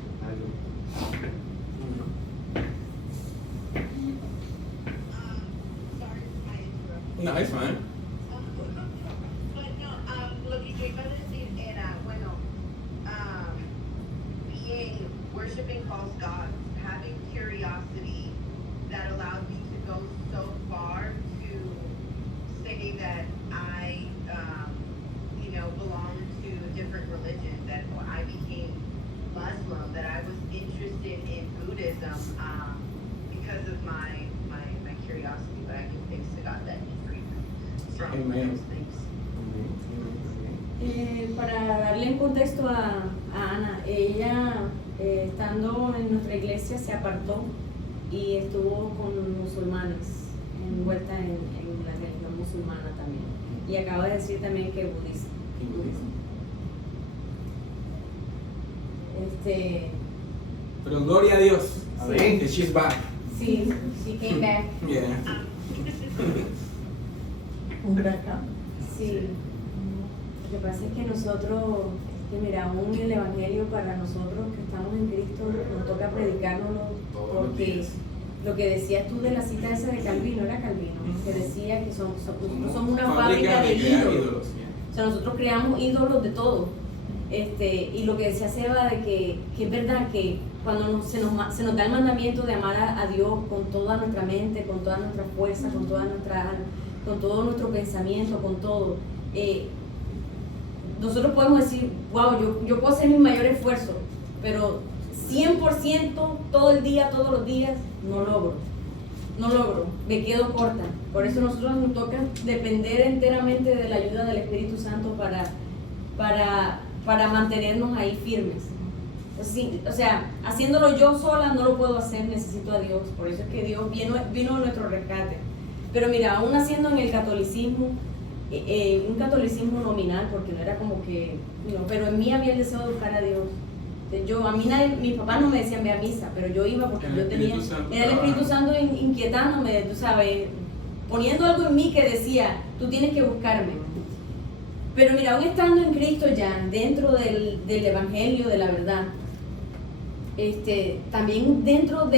No, it's fine. Lo que yo iba a decir era, bueno, being, worshiping false gods, having curiosity that allowed me to go so far to say that I, belong to a different religion, that when I became Muslim, that I was interested in Buddhism because of my curiosity, but I give thanks to God that He freed me from Amen. those things. Para darle un contexto a Ana, ella estando en nuestra iglesia se apartó y estuvo con musulmanes, envuelta en la religión musulmana también. Y acaba de decir también que budista. Pero gloria a Dios. Amén. Que she's back. Sí, she came back. Yeah. Un gran cambio. Sí. Lo que pasa es que nosotros, mira, aún el Evangelio para nosotros que estamos en Cristo nos toca predicárnoslo, Todos los porque días. lo que decías tú de la cita esa de Calvino, era Calvino, que decía que nosotros somos una fábrica de crear ídolos. yeah. O sea, nosotros creamos ídolos de todo. Y lo que decía Seba de que es verdad que cuando se nos da el mandamiento de amar a Dios con toda nuestra mente, con toda nuestra fuerza, con toda nuestra alma, con todo nuestro pensamiento, con todo, nosotros podemos decir, wow, yo puedo hacer mi mayor esfuerzo, pero 100% todo el día, todos los días, no logro, me quedo corta. Por eso a nosotros nos toca depender enteramente de la ayuda del Espíritu Santo para mantenernos ahí firmes. Sí, o sea, haciéndolo yo sola no lo puedo hacer, necesito a Dios. Por eso es que Dios vino a nuestro rescate. Pero mira, aún haciendo en el catolicismo, un catolicismo nominal, porque no era como que, pero en mí había el deseo de buscar a Dios. A mí mis papás no me decían ve a misa, pero yo iba porque yo tenía, era el Espíritu Santo inquietándome, tú sabes, poniendo algo en mí que decía, tú tienes que buscarme. Pero mira, aún estando en Cristo ya, dentro del Evangelio, de la verdad, también dentro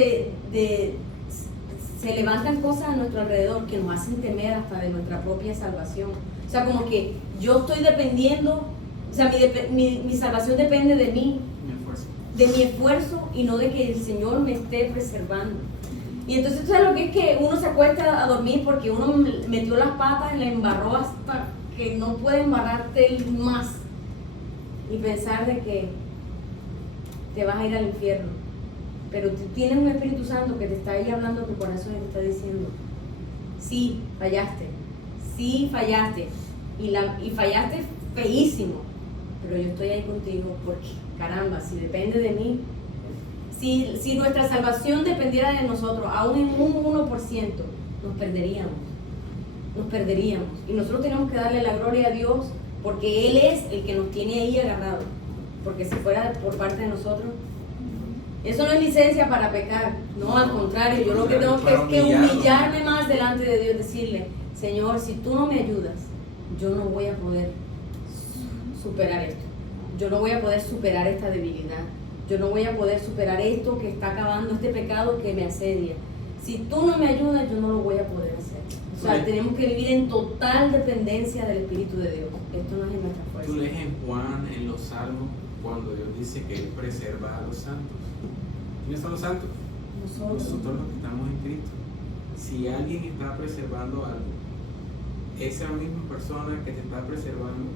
se levantan cosas a nuestro alrededor que nos hacen temer hasta de nuestra propia salvación. O sea, como que yo estoy dependiendo, o sea, mi salvación depende de mí, de mi esfuerzo, y no de que el Señor me esté preservando. Y entonces, ¿sabes lo que es? Que uno se acuesta a dormir porque uno metió las patas, la embarró hasta que no puede embarrarte más, y pensar de que te vas a ir al infierno. Pero tú tienes un Espíritu Santo que te está ahí hablando a tu corazón y te está diciendo, sí, fallaste, y fallaste feísimo, pero yo estoy ahí contigo porque, caramba, si depende de mí, si nuestra salvación dependiera de nosotros, aún en un 1%, nos perderíamos. Y nosotros tenemos que darle la gloria a Dios, porque Él es el que nos tiene ahí agarrados. Porque si fuera por parte de nosotros, eso no es licencia para pecar, no, al contrario, yo lo que tengo que es que humillarme más delante de Dios, decirle, Señor, si tú no me ayudas, yo no voy a poder superar esto, yo no voy a poder superar esta debilidad, yo no voy a poder superar esto que está acabando, este pecado que me asedia. Si tú no me ayudas, yo no lo voy a poder hacer. O sea, tenemos que vivir en total dependencia del Espíritu de Dios. Esto no es en nuestra fuerza. Tú lees en Juan, en los Salmos, cuando Dios dice que Él preserva a los santos. ¿Quiénes son los santos? Nosotros los que estamos en Cristo. Si alguien está preservando algo, esa misma persona que te está preservando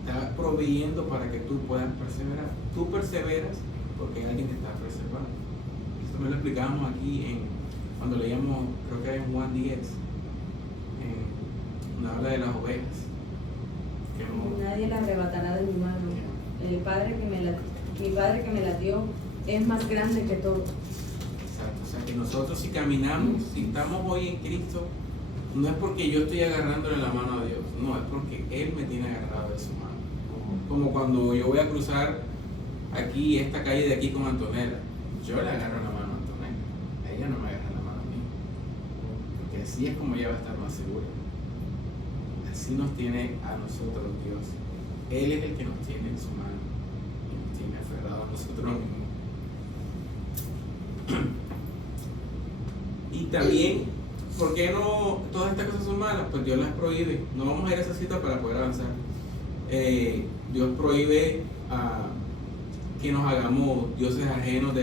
está proveyendo para que tú puedas perseverar. Tú perseveras porque alguien te está preservando. Esto me lo explicamos aquí cuando leíamos, creo que era en Juan 10, donde habla de las ovejas. Nadie la arrebatará de mi mano. Mi Padre que me la dio es más grande que todo. Exacto, o sea que nosotros si caminamos, si estamos hoy en Cristo, no es porque yo estoy agarrándole la mano a Dios, no, es porque Él me tiene agarrado de su mano. Como cuando yo voy a cruzar aquí, esta calle de aquí con Antonella, yo le agarro la mano a Antonella, ella no me agarra la mano a mí, porque así es como ella va a estar más segura. Así nos tiene a nosotros Dios. Él es el que nos tiene en su mano y nos tiene aferrados a nosotros mismos. Y también, ¿por qué no todas estas cosas son malas? Pues Dios las prohíbe. No vamos a ir a esa cita para poder avanzar. Dios prohíbe que nos hagamos dioses ajenos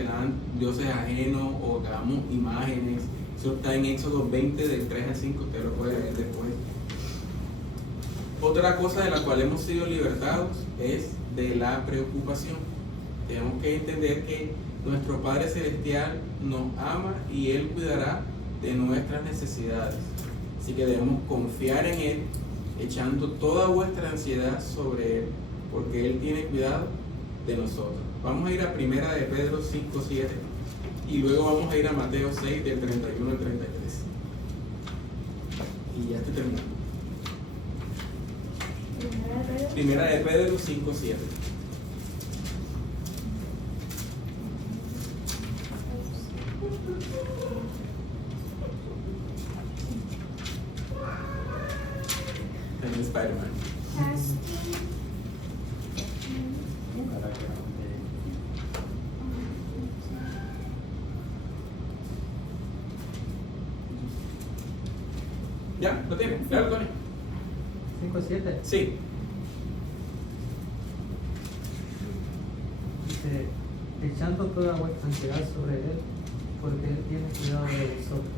o hagamos imágenes. Eso está en Éxodo 20 del 3 al 5, usted lo puede ver después. Otra cosa de la cual hemos sido libertados es de la preocupación. Tenemos que entender que nuestro Padre Celestial nos ama y Él cuidará de nuestras necesidades. Así que debemos confiar en Él, echando toda vuestra ansiedad sobre Él, porque Él tiene cuidado de nosotros. Vamos a ir a 1 de Pedro 5:7 y luego vamos a ir a Mateo 6 del 31 al 33. Y ya estoy terminando. 1 de Pedro 5:7. En Spider-Man. Para que ¿Ya? ¿Lo tiene? Claro, Tony. 5:7. Sí. Dice, echando toda vuestra ansiedad sobre Él, porque Él tiene cuidado de vosotros.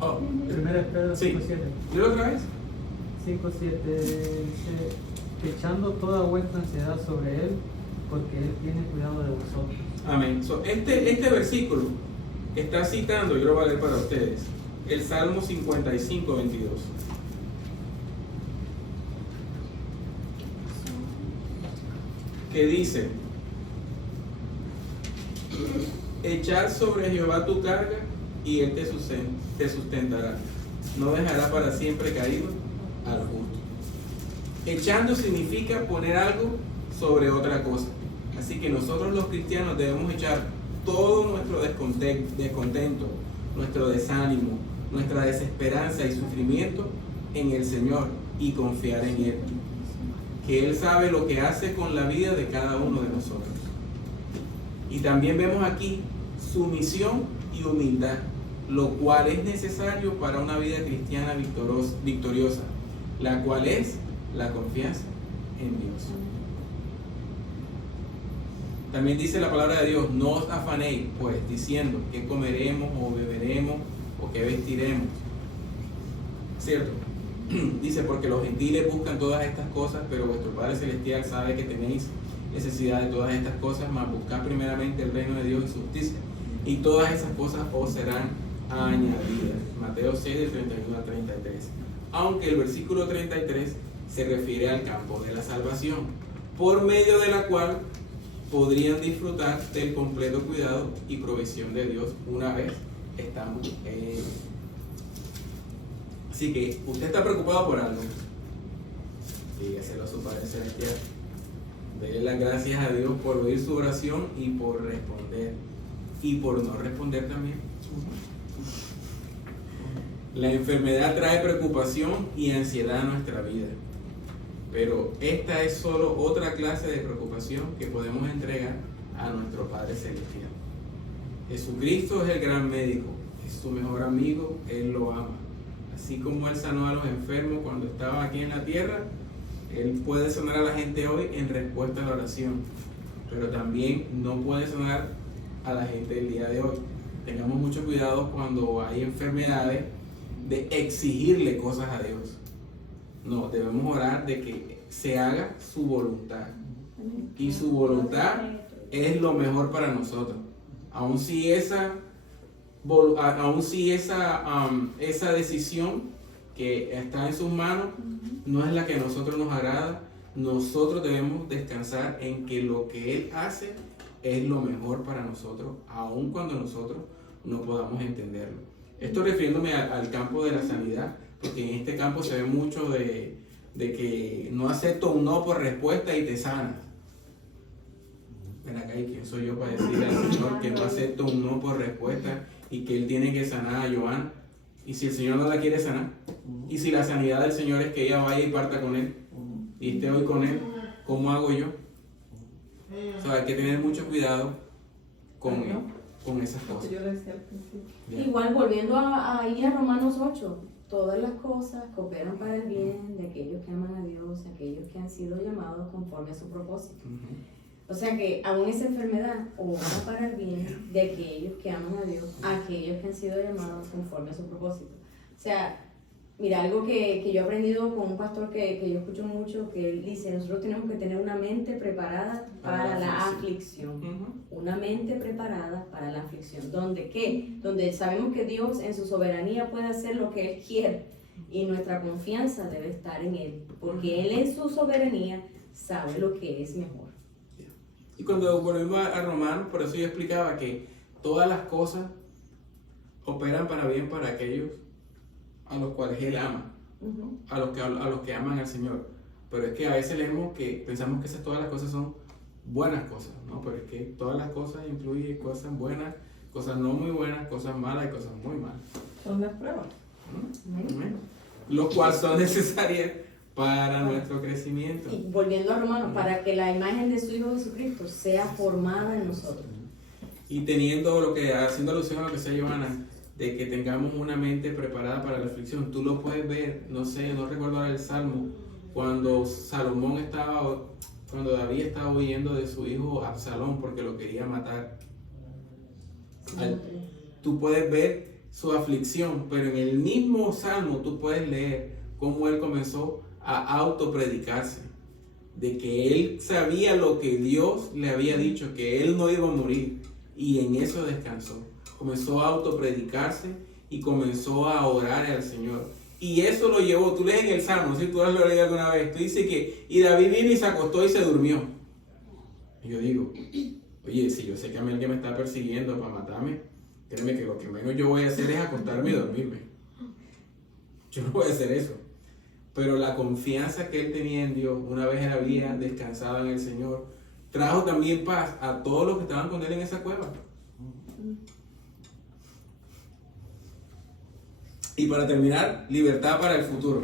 Oh, 1 Pedro sí. 5:7. ¿Dilo otra vez? 5:7 dice, echando toda vuestra ansiedad sobre Él, porque Él tiene cuidado de vosotros. Amén. Este versículo está citando, yo lo voy a leer para ustedes, el Salmo 55, 22. Que dice, echar sobre Jehová tu carga y Él te sustentará. No dejará para siempre caído al justo. Echando significa poner algo sobre otra cosa. Así que nosotros los cristianos debemos echar todo nuestro descontento, nuestro desánimo, nuestra desesperanza y sufrimiento en el Señor y confiar en Él. Que Él sabe lo que hace con la vida de cada uno de nosotros. Y también vemos aquí sumisión y humildad, lo cual es necesario para una vida cristiana victoriosa, la cual es la confianza en Dios. También dice la palabra de Dios, no os afanéis, pues, diciendo qué comeremos o beberemos o qué vestiremos. ¿Cierto? Dice, porque los gentiles buscan todas estas cosas, pero vuestro Padre Celestial sabe que tenéis necesidad de todas estas cosas, mas buscad primeramente el reino de Dios y su justicia, y todas esas cosas os serán añadidas. Mateo 6, del 31 al 33. Aunque el versículo 33 se refiere al campo de la salvación, por medio de la cual podrían disfrutar del completo cuidado y provisión de Dios una vez estamos en Él. Así que, ¿usted está preocupado por algo? Dígaselo a su Padre Celestial. Dele las gracias a Dios por oír su oración y por responder. Y por no responder también. La enfermedad trae preocupación y ansiedad a nuestra vida. Pero esta es solo otra clase de preocupación que podemos entregar a nuestro Padre Celestial. Jesucristo es el gran médico, es su mejor amigo, Él lo ama. Así como Él sanó a los enfermos cuando estaba aquí en la tierra, Él puede sanar a la gente hoy en respuesta a la oración, pero también no puede sanar a la gente el día de hoy. Tengamos mucho cuidado cuando hay enfermedades de exigirle cosas a Dios. No, debemos orar de que se haga su voluntad. Y su voluntad es lo mejor para nosotros. Aun si esa decisión que está en sus manos no es la que a nosotros nos agrada, nosotros debemos descansar en que lo que Él hace es lo mejor para nosotros, aun cuando nosotros no podamos entenderlo. Estoy refiriéndome al campo de la sanidad, porque en este campo se ve mucho de que no acepto un no por respuesta y te sanas. Ven acá, ¿y quién soy yo para decirle al Señor que no acepto un no por respuesta y que Él tiene que sanar a Joan? Y si el Señor no la quiere sanar, y si la sanidad del Señor es que ella vaya y parta con Él y esté hoy con Él, ¿cómo hago yo? O sea, hay que tener mucho cuidado con esas cosas. Yo le decía al principio. Igual, volviendo ahí a Romanos 8, todas las cosas cooperan para el bien de aquellos que aman a Dios, aquellos que han sido llamados conforme a su propósito. O sea que aún esa enfermedad obra para el bien de aquellos que aman a Dios, aquellos que han sido llamados conforme a su propósito. O sea, mira, algo que yo he aprendido con un pastor que yo escucho mucho, que él dice, nosotros tenemos que tener una mente preparada para la aflicción. Una mente preparada para la aflicción. ¿Dónde qué? Donde sabemos que Dios en su soberanía puede hacer lo que Él quiere y nuestra confianza debe estar en Él, porque Él en su soberanía sabe lo que es mejor. Y cuando volvimos a Romanos, por eso yo explicaba que todas las cosas operan para bien para aquellos a los cuales Él ama, a los que aman al Señor. Pero es que a veces leemos que pensamos que todas las cosas son buenas cosas, ¿no? Pero es que todas las cosas incluyen cosas buenas, cosas no muy buenas, cosas malas y cosas muy malas. Son las pruebas. Lo cual son necesarias para nuestro crecimiento. Y volviendo a Romanos, para que la imagen de su Hijo Jesucristo sea formada en nosotros. Y haciendo alusión a lo que sea Johanna, de que tengamos una mente preparada para la aflicción. Tú lo puedes ver, no recuerdo ahora el Salmo, cuando David estaba huyendo de su hijo Absalón porque lo quería matar. Tú puedes ver su aflicción, pero en el mismo Salmo tú puedes leer cómo él comenzó a autopredicarse, de que él sabía lo que Dios le había dicho, que él no iba a morir, y en eso descansó. Comenzó a autopredicarse y comenzó a orar al Señor. Y eso lo llevó, tú lees en el Salmo, si tú lo has leído alguna vez, tú dices que, y David vino y se acostó y se durmió. Y yo digo, oye, si yo sé que a mí alguien me está persiguiendo para matarme, créeme que lo que menos yo voy a hacer es acostarme y dormirme. Yo no voy a hacer eso. Pero la confianza que él tenía en Dios, una vez él había descansado en el Señor, trajo también paz a todos los que estaban con él en esa cueva. Y para terminar, libertad para el futuro.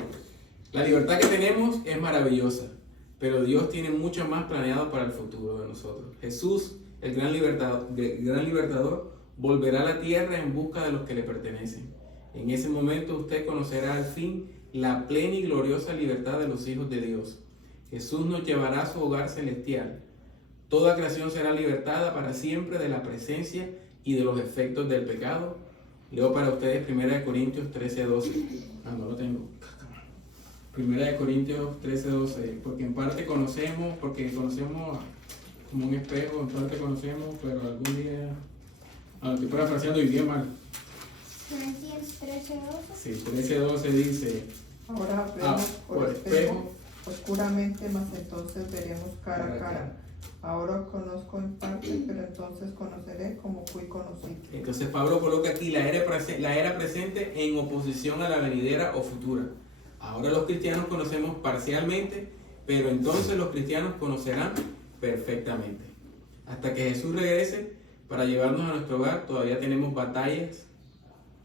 La libertad que tenemos es maravillosa, pero Dios tiene mucho más planeado para el futuro de nosotros. Jesús, el gran libertador, volverá a la tierra en busca de los que le pertenecen. En ese momento usted conocerá al fin la plena y gloriosa libertad de los hijos de Dios. Jesús nos llevará a su hogar celestial. Toda creación será libertada para siempre de la presencia y de los efectos del pecado. Leo para ustedes 1 Corintios 13:12. No lo tengo. 1 Corintios 13:12. Porque en parte conocemos como un espejo, en parte conocemos, pero algún día... estoy parafraseando y bien mal. Corinthians 13:12. Sí, 13:12 dice... Ahora vemos por espejo oscuramente, mas entonces veremos cara a cara. Ahora conozco en parte, pero entonces conoceré como fui conocido. Entonces Pablo coloca aquí la era presente en oposición a la venidera o futura. Ahora los cristianos conocemos parcialmente, pero entonces los cristianos conocerán perfectamente. Hasta que Jesús regrese para llevarnos a nuestro hogar, todavía tenemos batallas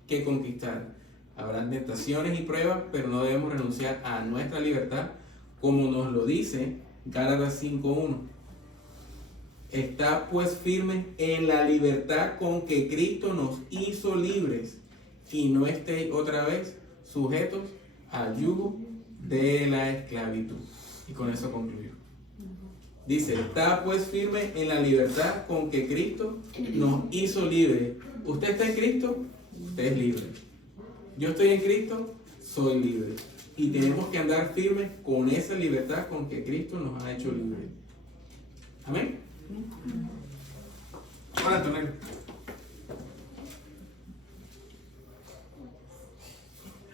que conquistar. Habrán tentaciones y pruebas, pero no debemos renunciar a nuestra libertad, como nos lo dice Gálatas 5:1. Está pues firme en la libertad con que Cristo nos hizo libres, y no estéis otra vez sujetos al yugo de la esclavitud. Y con eso concluyo. Dice, está pues firme en la libertad con que Cristo nos hizo libres. ¿Usted está en Cristo? Usted es libre. Yo estoy en Cristo, soy libre. Y tenemos que andar firmes con esa libertad con que Cristo nos ha hecho libres. Amén. Hola, Antonio.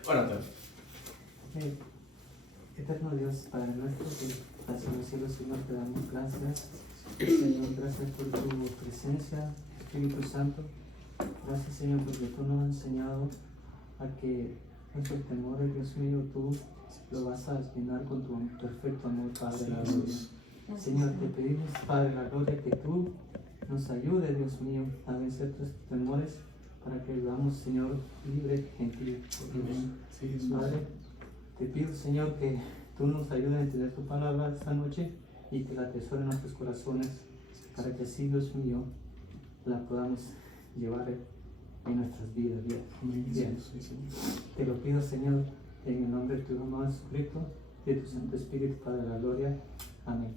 Hola, Antonio. Eterno Dios, Padre nuestro, que estás en los cielos, Señor, te damos gracias. Señor, gracias por tu presencia, Espíritu Santo. Gracias, Señor, porque tú nos has enseñado a que nuestro temor, Dios mío, tú lo vas a llenar con tu perfecto amor, Padre, la gloria. Señor, te pedimos, Padre, la gloria, que tú nos ayudes, Dios mío, a vencer tus temores para que vivamos, Señor, libre en ti. Padre, te pido, Señor, que tú nos ayudes a entender tu palabra esta noche y que la atesore en nuestros corazones para que así, Dios mío, la podamos llevar en nuestras vidas. Bien. Te lo pido, Señor, en el nombre de tu amado Jesucristo, de tu Santo Espíritu, Padre de la gloria. Amén.